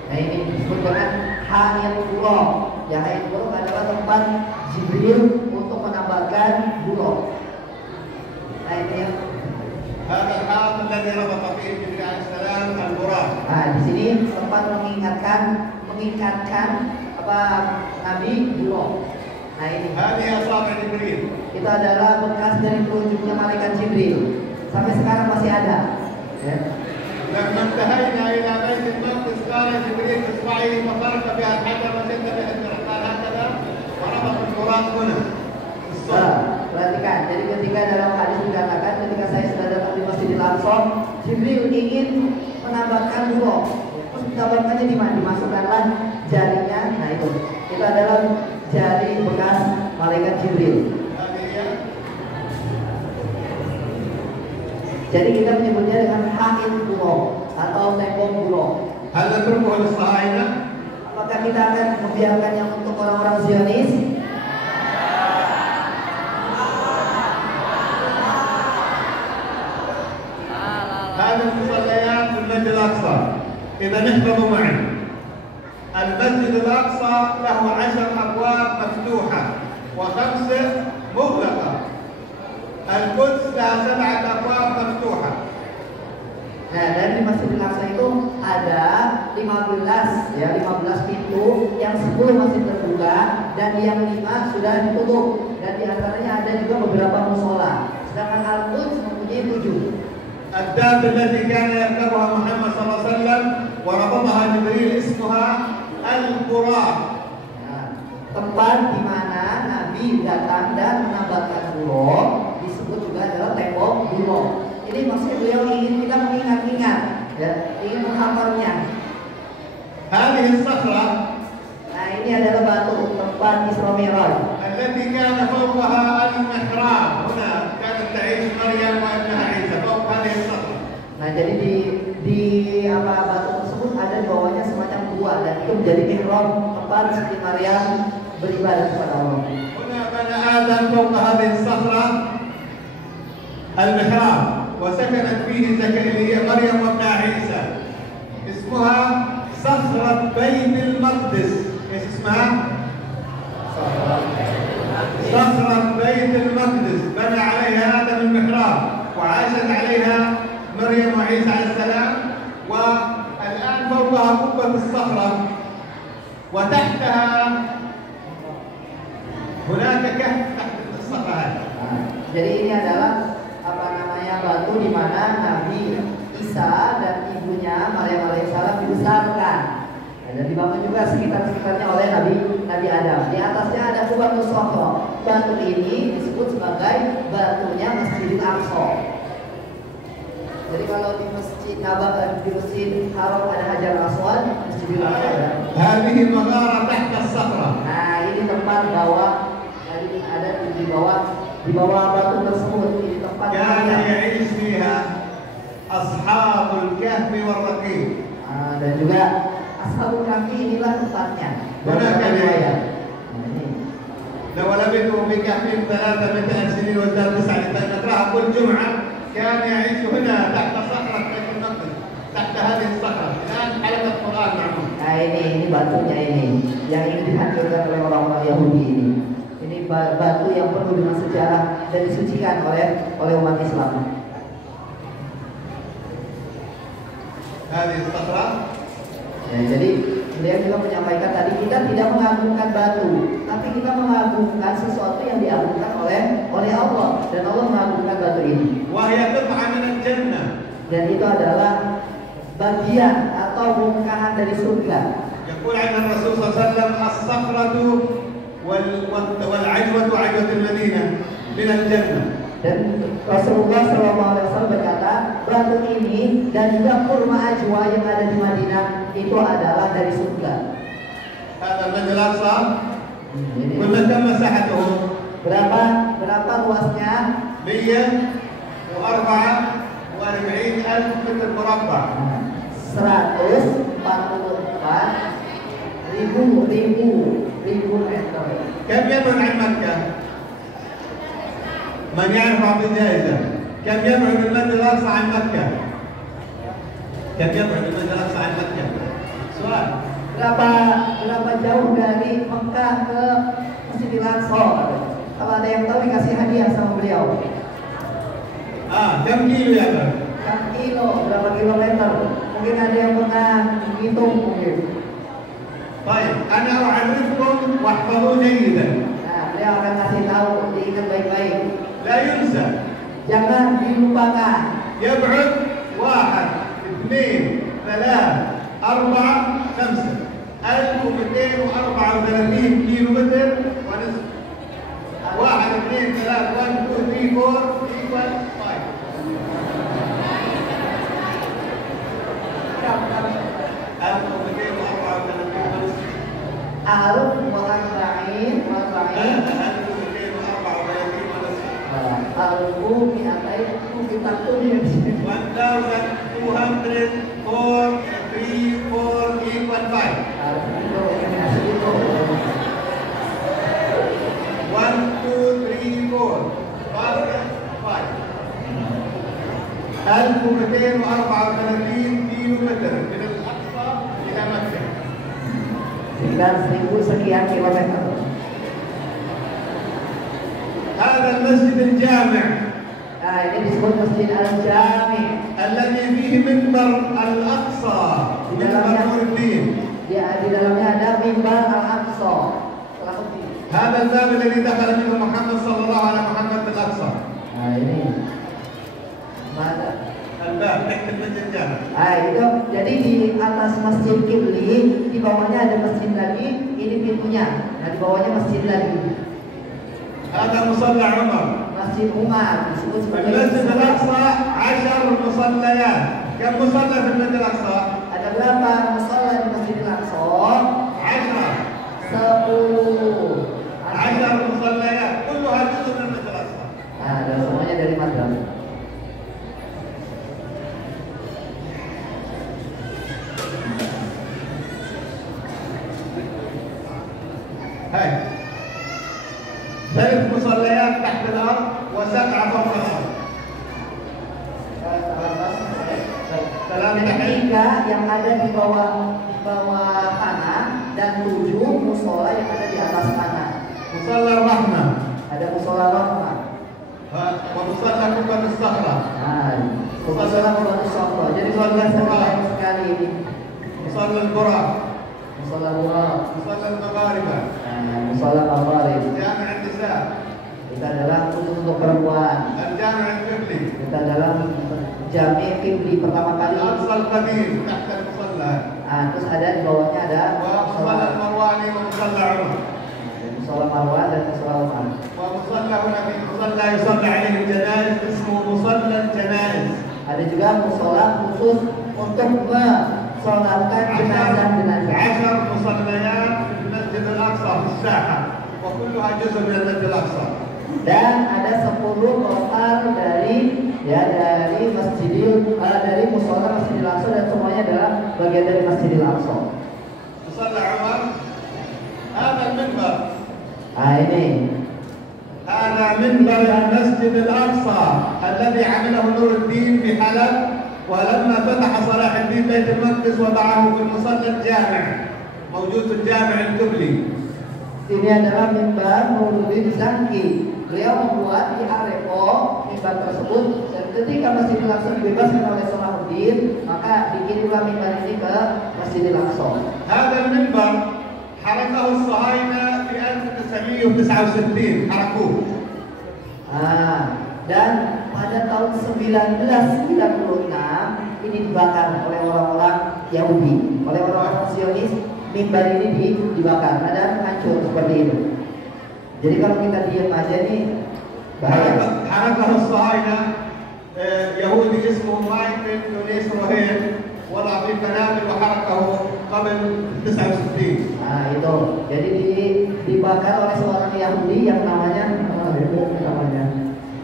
Nah, ini disebut dengan Hayat Bulog. Ya, Hayat Bulog adalah tempat Jibril untuk menambahkan bulog. Nah, ini ya. هذا الحائط الذي ربط فيه جبريل عليه السلام البراق. Nah, di sini tempat mengikatkan Nabi bulog. Nah, ini. هذه أصابع جبريل. Itu adalah bekas dari telunjuknya malaikat Jibril. Sampai sekarang masih ada. Ya. لما انتهينا إلى بيت المقدس قال جبريل اصبعه ففرق بها الحجر وشد بها الجرح، قال هكذا وربط البراق هنا. Perhatikan, jadi ketika dalam hadis dikatakan ketika saya sudah datang di Masjidil Aqsa, Jibril ingin menambahkan bulog. Terus ditambahkannya di mana? Dimasukkanlah jarinya. Nah, itu adalah jari bekas malaikat Jibril. Jadi kita menyebutnya dengan Ha'id Bulog atau tembok bulog. هل نتركه للصهاينة؟ Apakah kita akan membiarkannya untuk orang-orang Zionis? هذه المصليات في المسجد الأقصى. إذا احفظوا معي. المسجد الأقصى له 10 أبواب مفتوحة و5 مغلقة. القدس لها 7 أبواب مفتوحة. Nah, dan di Masjidil Aqsa itu ada 15 pintu, yang 10 masih terbuka dan yang 5 sudah ditutup, dan di antaranya ada juga beberapa musola. Sedangkan Al-Quds mempunyai 7. الدابة التي كان يركبها محمد صلى الله عليه وسلم وربطها جبريل اسمها البراق. Tempat di mana Nabi datang dan menambahkan buruk disebut juga adalah tembok buruk. Ini maksudnya beliau ingin kita mengingat-ingat, ya, ingin menghafalnya. هذه الصخرة Nah, ini adalah batu tempat Isra Mi'raj. التي كان فوقها المحراب، هنا كانت تعيش مريم وابنها عيسى فوق هذه الصخرة. Nah, jadi di batu tersebut ada di bawahnya semacam gua, dan itu menjadi mihrab tempat Siti Maryam beribadah kepada Allah. هنا بنى آدم فوق هذه الصخرة المحراب وسكنت فيه زكريا مريم وابنها عيسى. اسمها صخرة بيت المقدس. ايش اسمها؟ صخرة بيت المقدس. بنى عليها آدم المحراب وعاشت عليها مريم وعيسى عليه السلام، والآن فوقها قبة الصخرة وتحتها هناك كهف تحت الصخرة هذه. Jadi ini adalah batu di mana Nabi Isa dan ibunya Maryam alaihissalam dibesarkan. Dan dibangun juga sekitar-sekitarnya oleh Nabi Adam. Di atasnya ada Qubatus Sakhra. Batu ini disebut sebagai batunya Masjidil Aqsa. Jadi kalau di Masjid Nabawi, di Masjid Haram ada Hajar Aswad, Masjidil Aqsa ada. هذه المغارة تحت الصخرة. Nah, ini tempat bawah, ada di bawah batu tersebut. Ini tempat كان يعيش فيها أصحاب الكهف والرقيم. Dan juga Ashabul Kahfi inilah tempatnya. لو لبثوا في كهفهم 300 سنين وازدادوا 9 نقراها كل جمعة. كان يعيش هنا تحت صخرة بيت المقدس، تحت هذه الصخرة. الآن حلقة قرآن معهم. Nah, ini batunya ini yang ingin dihancurkan oleh orang-orang Yahudi ini. Ini batu yang penuh dengan sejarah dan disucikan oleh umat Islam. هذه الصخرة. Ya, jadi beliau juga menyampaikan tadi kita tidak mengagungkan batu, tapi kita mengagungkan sesuatu yang diagungkan oleh Allah, dan Allah mengagungkan batu ini. وهي قطعة من الجنة. Dan itu adalah bagian atau bongkahan dari surga. يقول عنها الرسول صلى الله عليه وسلم الصخرة والعجوة عجوة المدينة من الجنة. Dan Rasulullah SAW berkata, batu ini dan juga kurma ajwa yang ada di Madinah itu adalah dari surga. هذا المسجد الأقصى كم مساحته؟ Berapa luasnya? 144,000 متر مربع. 144,000 meter. كم يبعد عن مكة؟ من يعرف أعطي جائزة. كم يبعد المسجد الأقصى عن مكة؟ كم يبعد المسجد الأقصى عن مكة؟ سؤال. Berapa jauh dari Mekah ke Masjidil Aqsa? Kalau ada yang tahu dikasih hadiah sama beliau. كم كيلو يبعد؟ Berapa kilometer? Mungkin ada yang pernah hitung mungkin. طيب أنا أعرفكم واحفظوا جيدا. Nah, beliau akan kasih tahu, diingat baik-baik. لا ينسى. Jangan dilupakan. يبعد 1 2 3 4 5 1234 كيلو متر ونصف. 1 2 3 1 2 3 4 equal 5. Aluf mu'arba'in Alfu mi'atain kita tulis 1204 equal 5. 1 2 3 4 1234 كيلو متر من الأقصى إلى مكة. sekitar 1000 sekian kilometer. هذا المسجد الجامع Nah, ini disebut Masjid Al-Jami. الذي فيه منبر الأقصى منبر نور الدين. Di dalamnya ada mimbar Al-Aqsa. هذا الباب الذي دخل منه محمد صلى الله على محمد الأقصى. Nah ini. Mana? الباب تحت المسجد الجامع. Itu jadi di atas Masjid Qibli, di bawahnya ada masjid lagi, ini pintunya. Nah di bawahnya masjid lagi. هذا مصلى عمر. Masjid Umar disebut sebagai المسجد الأقصى 10 مصليات. كم مصلى في المسجد الأقصى؟ Ada berapa musola di Masjidil Aqsa? 10 مصليات كلها جزء من المسجد الأقصى. Nah, dan semuanya dari madrasah. هاي 3 مصليات تحت الأرض و7 فوق الأرض. Ada 3 yang ada di bawah tanah dan 7 musola yang ada di atas tanah. مصلى الرحمة. Ada musola rahmah. ومصلى قبة الصخرة. Nah, musola Qubbatus Sakhra. Jadi banyak sekali ini. مصلى البراق. Musola Burak. مصلى المغاربة. Musola Maghrib. جامع النساء. Kita adalah khusus untuk perempuan. الجامع القبلي. Kita dalam Jami' Qibli pertama kali. الأقصى القديم تحت المصلى. Terus ada di bawahnya ada ومصلى المرواني ومصلى عمر. musola Marwah dan musola Umar. ومصلى هنا في مصلى يصلى عليه الجنائز اسمه مصلى الجنائز. Ada juga musola khusus untuk mensolatkan jenazah-jenazah. 10 مصليات في المسجد الأقصى في الساحة وكلها جزء من المسجد الأقصى. Dan ada 10 total dari dari musola Masjidil Aqsa dan semuanya adalah bagian dari Masjidil Aqsa. مصلى عمر هذا المنبر. Ini هذا منبر المسجد الأقصى الذي عمله نور الدين في حلب، ولما فتح صلاح الدين بيت المقدس وضعه في المصلى الجامع موجود في الجامع القبلي. ini adalah mimbar Nuruddin Zangki. Beliau membuat di Aleppo mimbar tersebut, dan ketika Masjidil Aqsa dibebaskan oleh Salahuddin, maka dikirimlah mimbar ini ke Masjidil Aqsa. هذا المنبر حركه الصهاينة في 1969 حركوه. Dan pada tahun 1996 ini dibakar oleh orang-orang Yahudi, oleh orang-orang Zionis. Mimbar ini dibakar dan hancur seperti itu. Jadi kalau kita diam aja nih bahaya. حركه الصهاينة يهودي اسمه مايكل يونيس روهين وضع في قنابل وحركه قبل 69. Itu. Jadi dibakar oleh seorang Yahudi yang namanya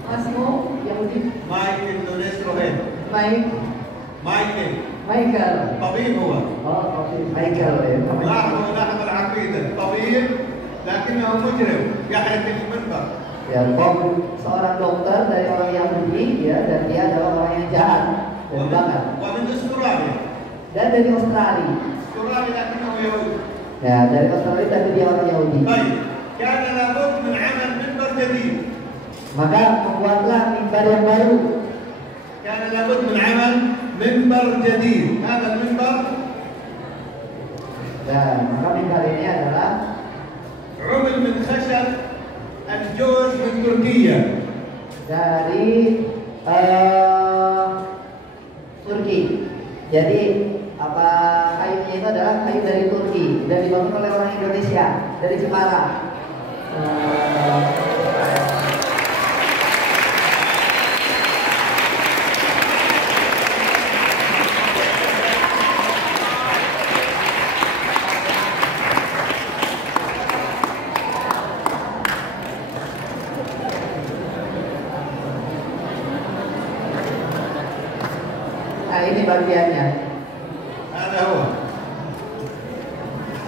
Masmo Yahudi. مايكل يونيس روهين. Michael. طبيب هو. Michael. لاحظ العقيدة طبيب لكنه مجرم يحرق المنبر. Ya, seorang dokter dari orang Yahudi, ya, dan dia adalah orang yang jahat dan bakar. ومن استراليا. Dan dari Australia. استراليا لكنه يهودي. Ya, dari Australia tapi dia orang Yahudi. طيب كان لابد من عمل منبر جديد. Maka membuatlah mimbar yang baru. كان لابد من عمل منبر جديد. هذا المنبر Dan maka mimbar ini adalah عمل من خشب الجوز من تركيا. dari Turki. Jadi kayunya itu adalah kayu dari Turki dan dibangun oleh orang Indonesia dari Jepara. Nah, ini bagiannya. هذا هو.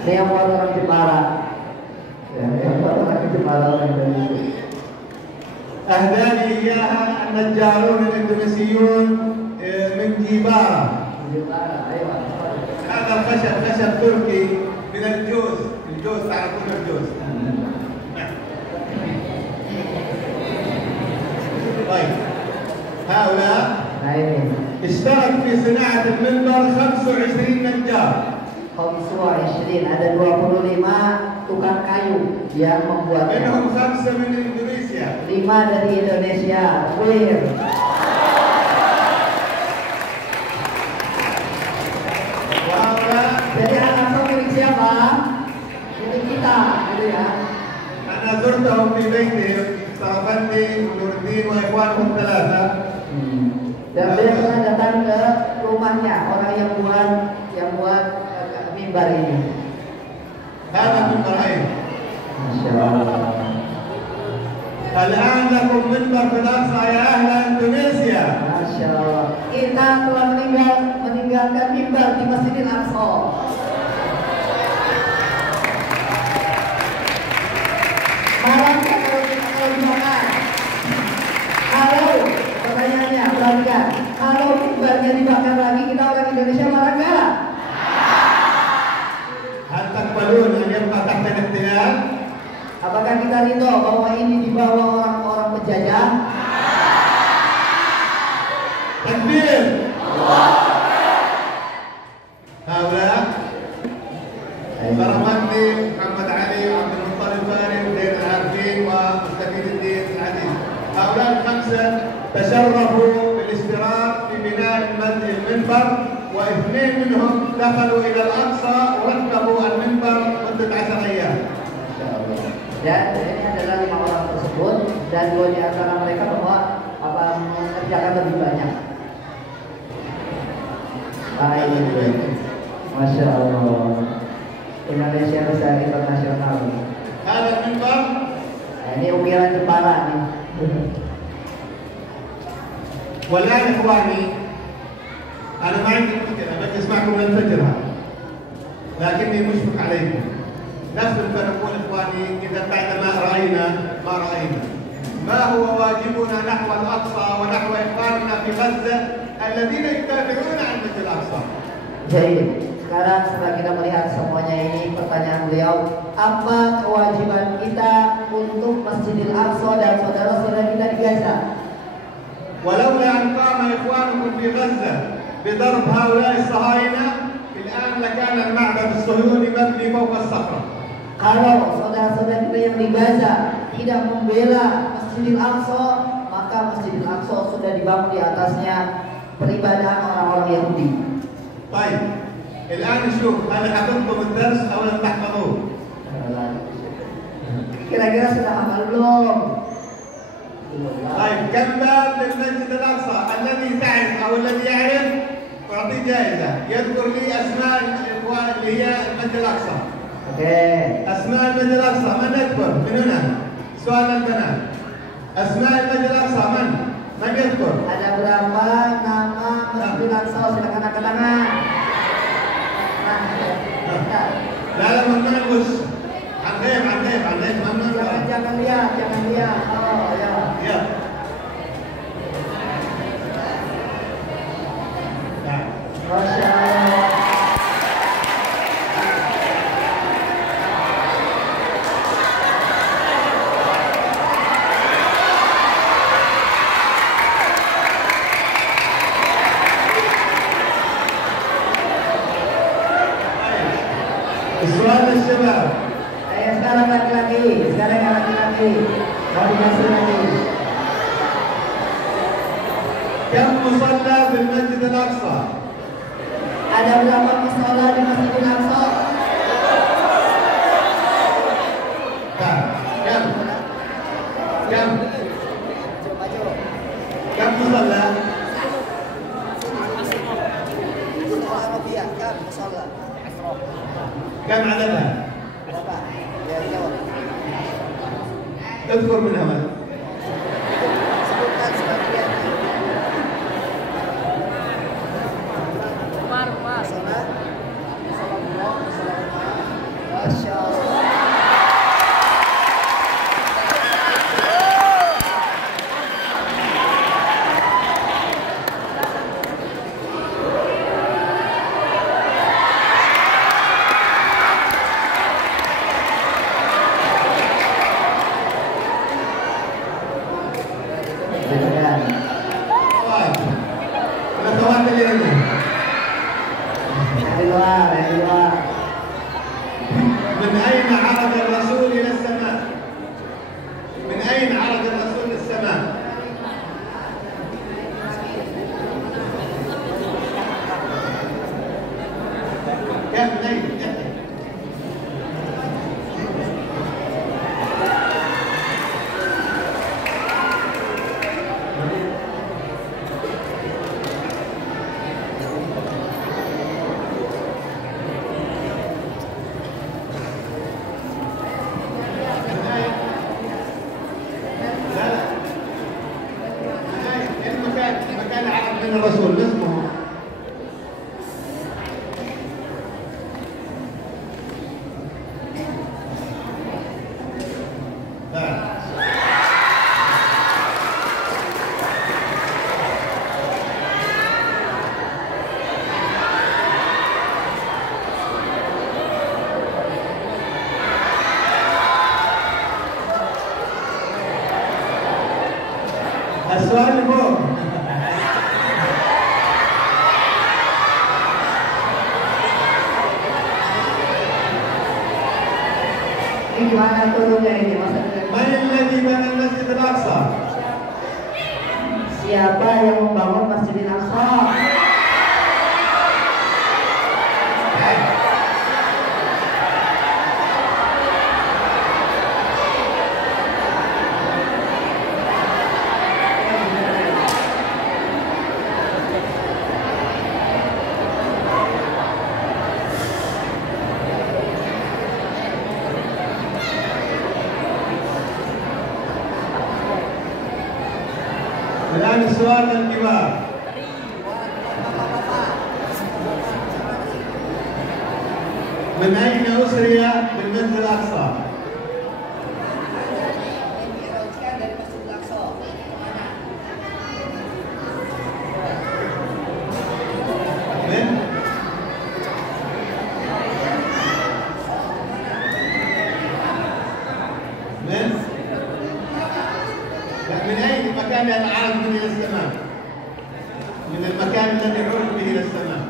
Ini yang buat orang Jepara. Ya, yang buat orang Jepara orang Indonesia. أهداني إياها النجارون الإندونيسيون من جيبارا. Jepara, ayo. هذا الخشب خشب تركي من الجوز. الجوز تعرفون الجوز. نعم. طيب هؤلاء Nah ini. اشترك في صناعة المنبر 25 نجار. 25, ada 25 tukang kayu yang membuatnya. منهم 5 من إندونيسيا. 5 dari Indonesia. Clear. Jadi Al-Aqsa milik siapa? Milik kita, gitu ya. أنا زرتهم في بيتهم سرفندي ونور الدين وإخوانهم 3. Dan beliau pernah datang ke rumahnya orang yang buat mimbar ini. هذا منبرين. Masya Allah. الآن لكم منبر في الأقصى يا أهل إندونيسيا. Masya Allah. Kita telah meninggalkan mimbar di Masjidil Aqsa. Marahnya kalau dibakar. Kalau pertanyaannya perhatikan, kalau mimbarnya dibakar lagi kita orang Indonesia marah nggak? هل تقبلون أن يبقى تحت الاحتلال؟ Apakah kita ridho bahwa ini dibawa orang-orang penjajah? تكبير. هؤلاء سرفندي محمد علي وعبد المطلب فارس زين العابدين ومستفيد الدين العزيز. هؤلاء ال5 تشرفوا بالاشتراك في بناء المنبر، و2 منهم دخلوا إلى الأقصى وركبوا المنبر مدة 10 أيام. Dan ini adalah 5 orang tersebut, dan 2 di antara mereka bahwa mengerjakan lebih banyak. Baik, Masya Allah. Indonesia besar internasional. هذا المنبر Nah, ini ukiran Jepara nih. والآن إخواني أنا ما عندي مشكلة بجلس معكم للفجر هذا، لكني مشفق عليكم. نختم فنقول إخواني إذا بعدما رأينا ما رأينا، ما هو واجبنا نحو الأقصى ونحو إخواننا في غزة الذين يدافعون عن مسجد الأقصى. Jadi sekarang setelah kita melihat semuanya ini, pertanyaan beliau, apa kewajiban kita untuk Masjidil Aqsa dan saudara-saudara kita di Gaza? ولولا أن قام إخوانكم في غزة بضرب هؤلاء الصهاينة الآن لكان المعبد الصهيوني مبني فوق الصخرة. Kalau saudara-saudara kita yang di Gaza tidak membela Masjidil Aqsa, maka Masjidil Aqsa sudah dibangun di atasnya peribadahan orang-orang Yahudi. طيب الآن نشوف هل حفظتم الدرس أو لم تحفظوه؟ Kira-kira sudah hafal belum? طيب كم باب للمسجد الأقصى؟ الذي تعرف أو الذي يعرف أعطيه جائزة، يذكر لي أسماء الإخوان اللي هي المسجد الأقصى. Oke. أسماء المسجد الأقصى من يذكر؟ من هنا؟ سؤال البنات. أسماء المسجد الأقصى من يذكر؟ Ada berapa nama Masjidil Aqsa? Silakan angkat tangan. لا لا ممنوع الوش. عن غيب ممنوع. Jangan lihat. Oh ya. يلا. Masya Allah. السؤال للشباب. Sekarang laki-laki. Mau dikasih lagi. كم مصلى في المسجد الأقصى؟ Ada berapa musola di Masjidil Aqsa? كم مصلى؟ كم عددها؟ اذكر منها من؟ Masya Allah. من الرسول اسمه السؤال اللي فوق Ini gimana turunnya ini masa من الذي بنى المسجد الأقصى؟ siapa yang membangun Masjidil Aqsa? الآن السؤال للكبار من أين أسري بالمسجد الأقصى؟ من؟ من؟ من أي مكان يتعرض به إلى السماء؟ من المكان الذي يعرض به إلى السماء.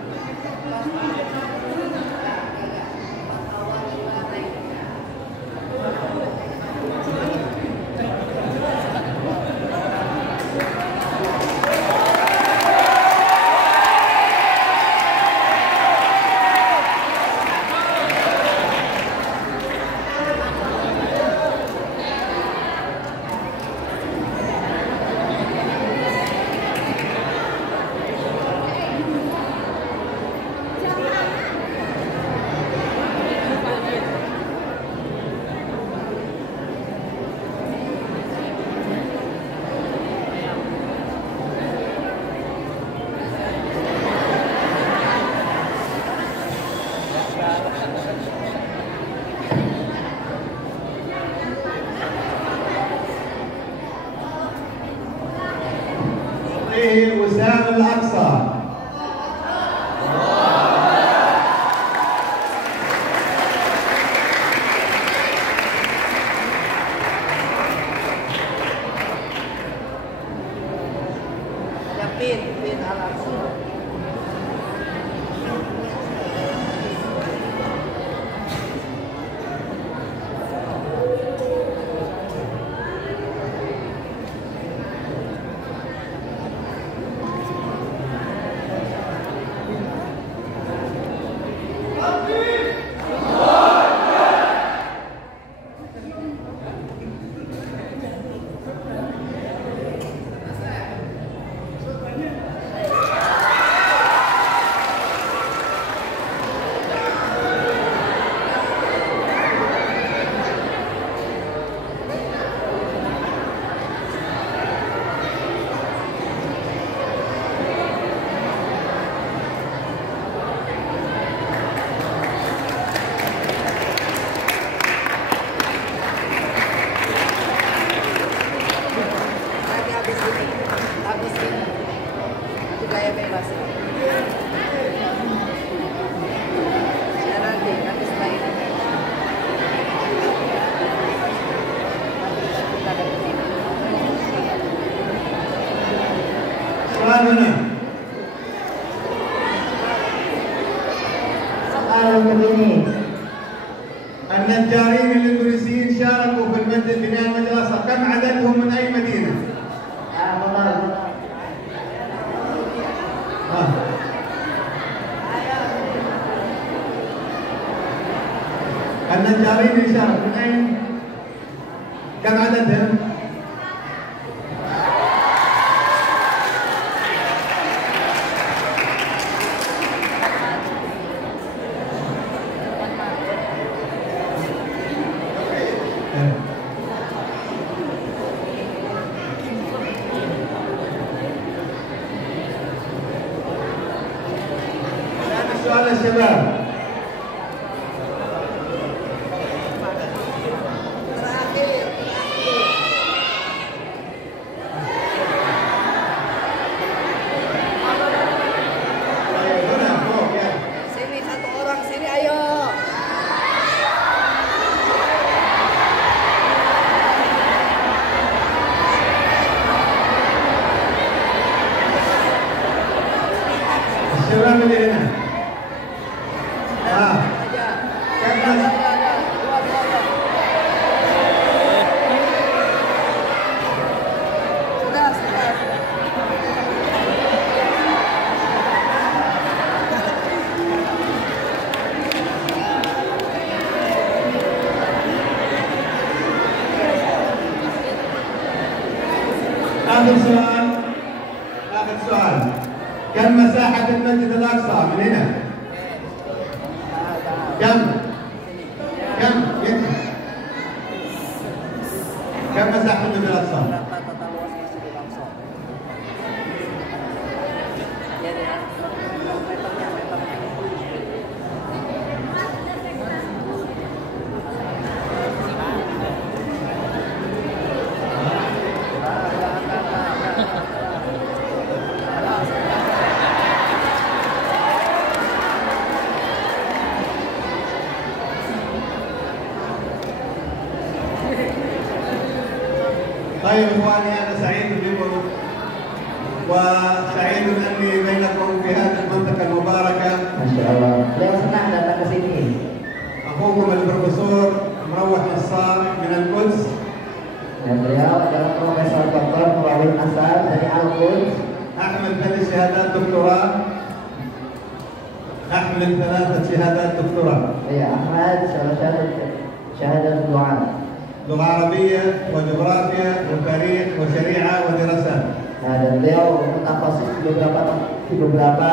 وسام الأقصى. Pin Al-Aqsa. النجارين الاندونيسيين شاركوا في بناء المدرسة، كم عددهم من أي مدينة؟ النجارين اللي شاركوا من أين؟ كم عددهم؟ سؤال الشباب. Sini satu orang, sini ayo. الشباب اللي هنا. آخر سؤال. كم مساحة المسجد الأقصى من هنا؟ كم؟ كم مساحة المسجد الأقصى؟ طيب اخواني انا سعيد بكم وسعيد اني بينكم في هذه المنطقه المباركه. Masya Allah. Beliau senang datang ke sini. اخوكم البروفيسور مروح نصار من القدس. Dan beliau adalah Profesor Dr. Murawin Nasar dari Al-Quds. احمل 3 شهادات دكتوراه. احمل 3 شهادات دكتوراه. Ya, Ahmad syahadat doa. لغه عربيه وجغرافيا وتاريخ وشريعه ودراسات. Nah, dan beliau bertafsir di beberapa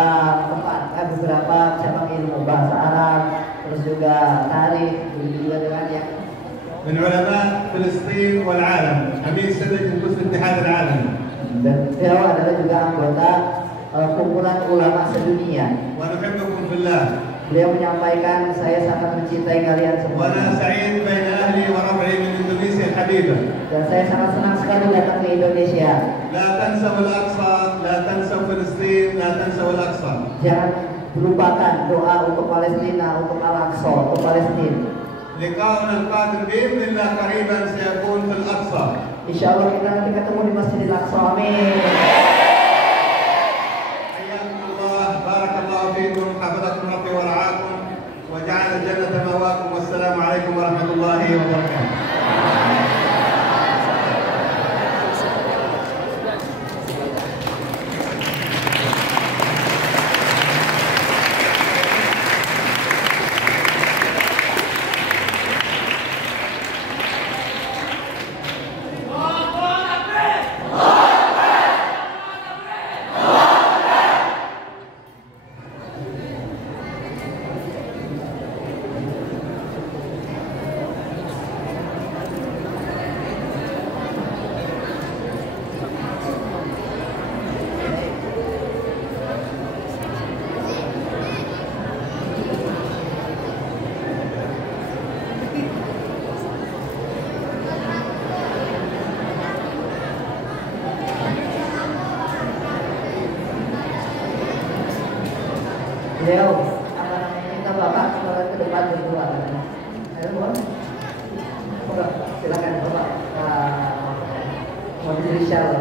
tempat, beberapa cabang ilmu bahasa Arab, terus juga tarikh, juga dengan yang من علماء فلسطين والعالم، أمين سند قدس الاتحاد العالمي. dan beliau adalah juga anggota kumpulan ulama sedunia. ونحبكم في الله. Beliau menyampaikan saya sangat mencintai kalian semua. وأنا سعيد بين أهلي وربعي من إندونيسيا الحبيبة. Dan saya sangat senang sekali datang ke Indonesia. لا تنسوا الأقصى، لا تنسوا فلسطين، لا تنسوا الأقصى. Jangan lupakan doa untuk Palestina, untuk Al-Aqsa, untuk Palestina. لقاؤنا القادم بإذن الله قريبا سيكون في الأقصى. Insya Allah kita nanti ketemu di Masjidil Aqsa. Amin. حياكم الله، بارك الله فيكم، حفظكم ربي ورعاكم وجعل الجنة مأواكم، والسلام عليكم ورحمة الله وبركاته. Beliau apa namanya minta bapak ke depan berdua. Ayo boleh. Silakan bapak. Mau dirisal.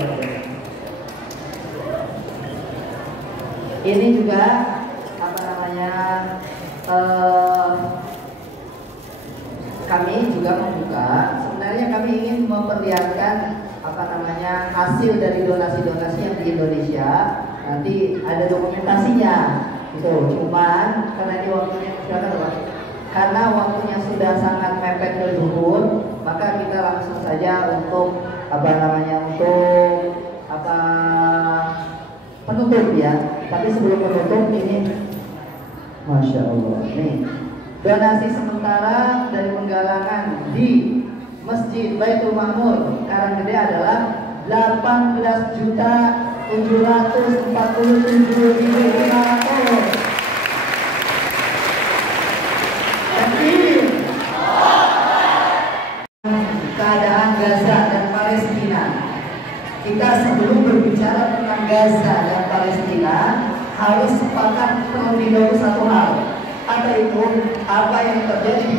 Ini juga apa namanya kami juga membuka. Sebenarnya kami ingin memperlihatkan apa namanya hasil dari donasi-donasi yang di Indonesia. Nanti ada dokumentasinya. Itu cuman karena ini waktunya karena waktunya sudah sangat mepet ke zuhur, maka kita langsung saja untuk apa namanya untuk apa penutup ya. Tapi sebelum penutup ini, masya Allah, nih donasi sementara dari penggalangan di Masjid Baitul Ma'mur Karanggede adalah 18.747.500. Gaza dan Palestina harus sepakat terlebih dahulu satu hal. Apa itu? Apa yang terjadi di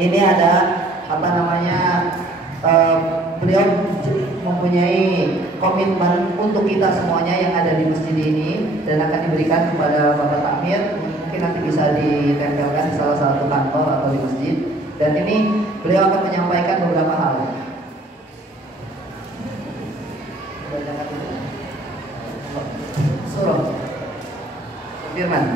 ini ada apa namanya, beliau mempunyai komitmen untuk kita semuanya yang ada di masjid ini dan akan diberikan kepada Bapak Takmir. Mungkin nanti bisa ditempelkan di salah satu kantor atau di masjid. Dan ini beliau akan menyampaikan beberapa hal. Surah Firman.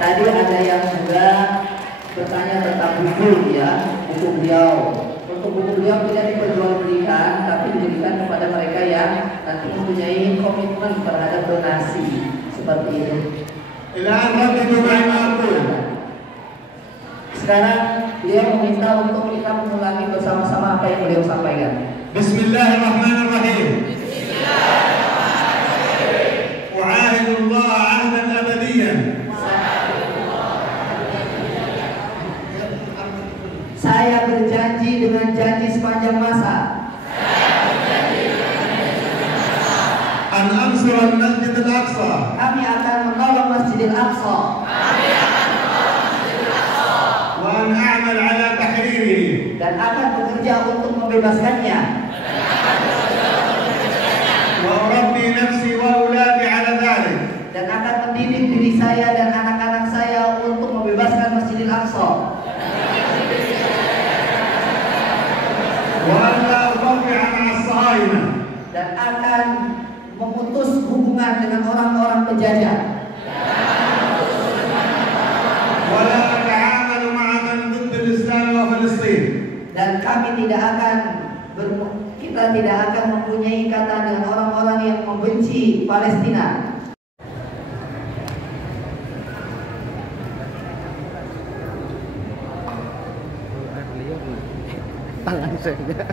Tadi ada yang juga bertanya tentang buku ya, buku beliau. Untuk buku beliau tidak diperjualbelikan, tapi diberikan kepada mereka yang nanti mempunyai komitmen terhadap donasi seperti itu. Sekarang beliau meminta untuk kita mengulangi bersama-sama apa yang beliau sampaikan. Bismillahirrahmanirrahim. Wa'ahidullah ahdan abadiyan. Saya berjanji dengan janji sepanjang masa. An ansura al-Masjid al-Aqsa. Kami akan menolong Masjidil Aqsa. Wa an a'mal ala tahririhi. Dan akan bekerja untuk membebaskannya. Wa urabbi nafsi wa auladi ala dhalik. Dan akan mendidik diri saya dan anak-anak saya untuk membebaskan Masjidil Aqsa. Dan akan memutus hubungan dengan orang-orang penjajah. Dan kami tidak akan mempunyai ikatan dengan orang-orang yang membenci Palestina. Tangan saya.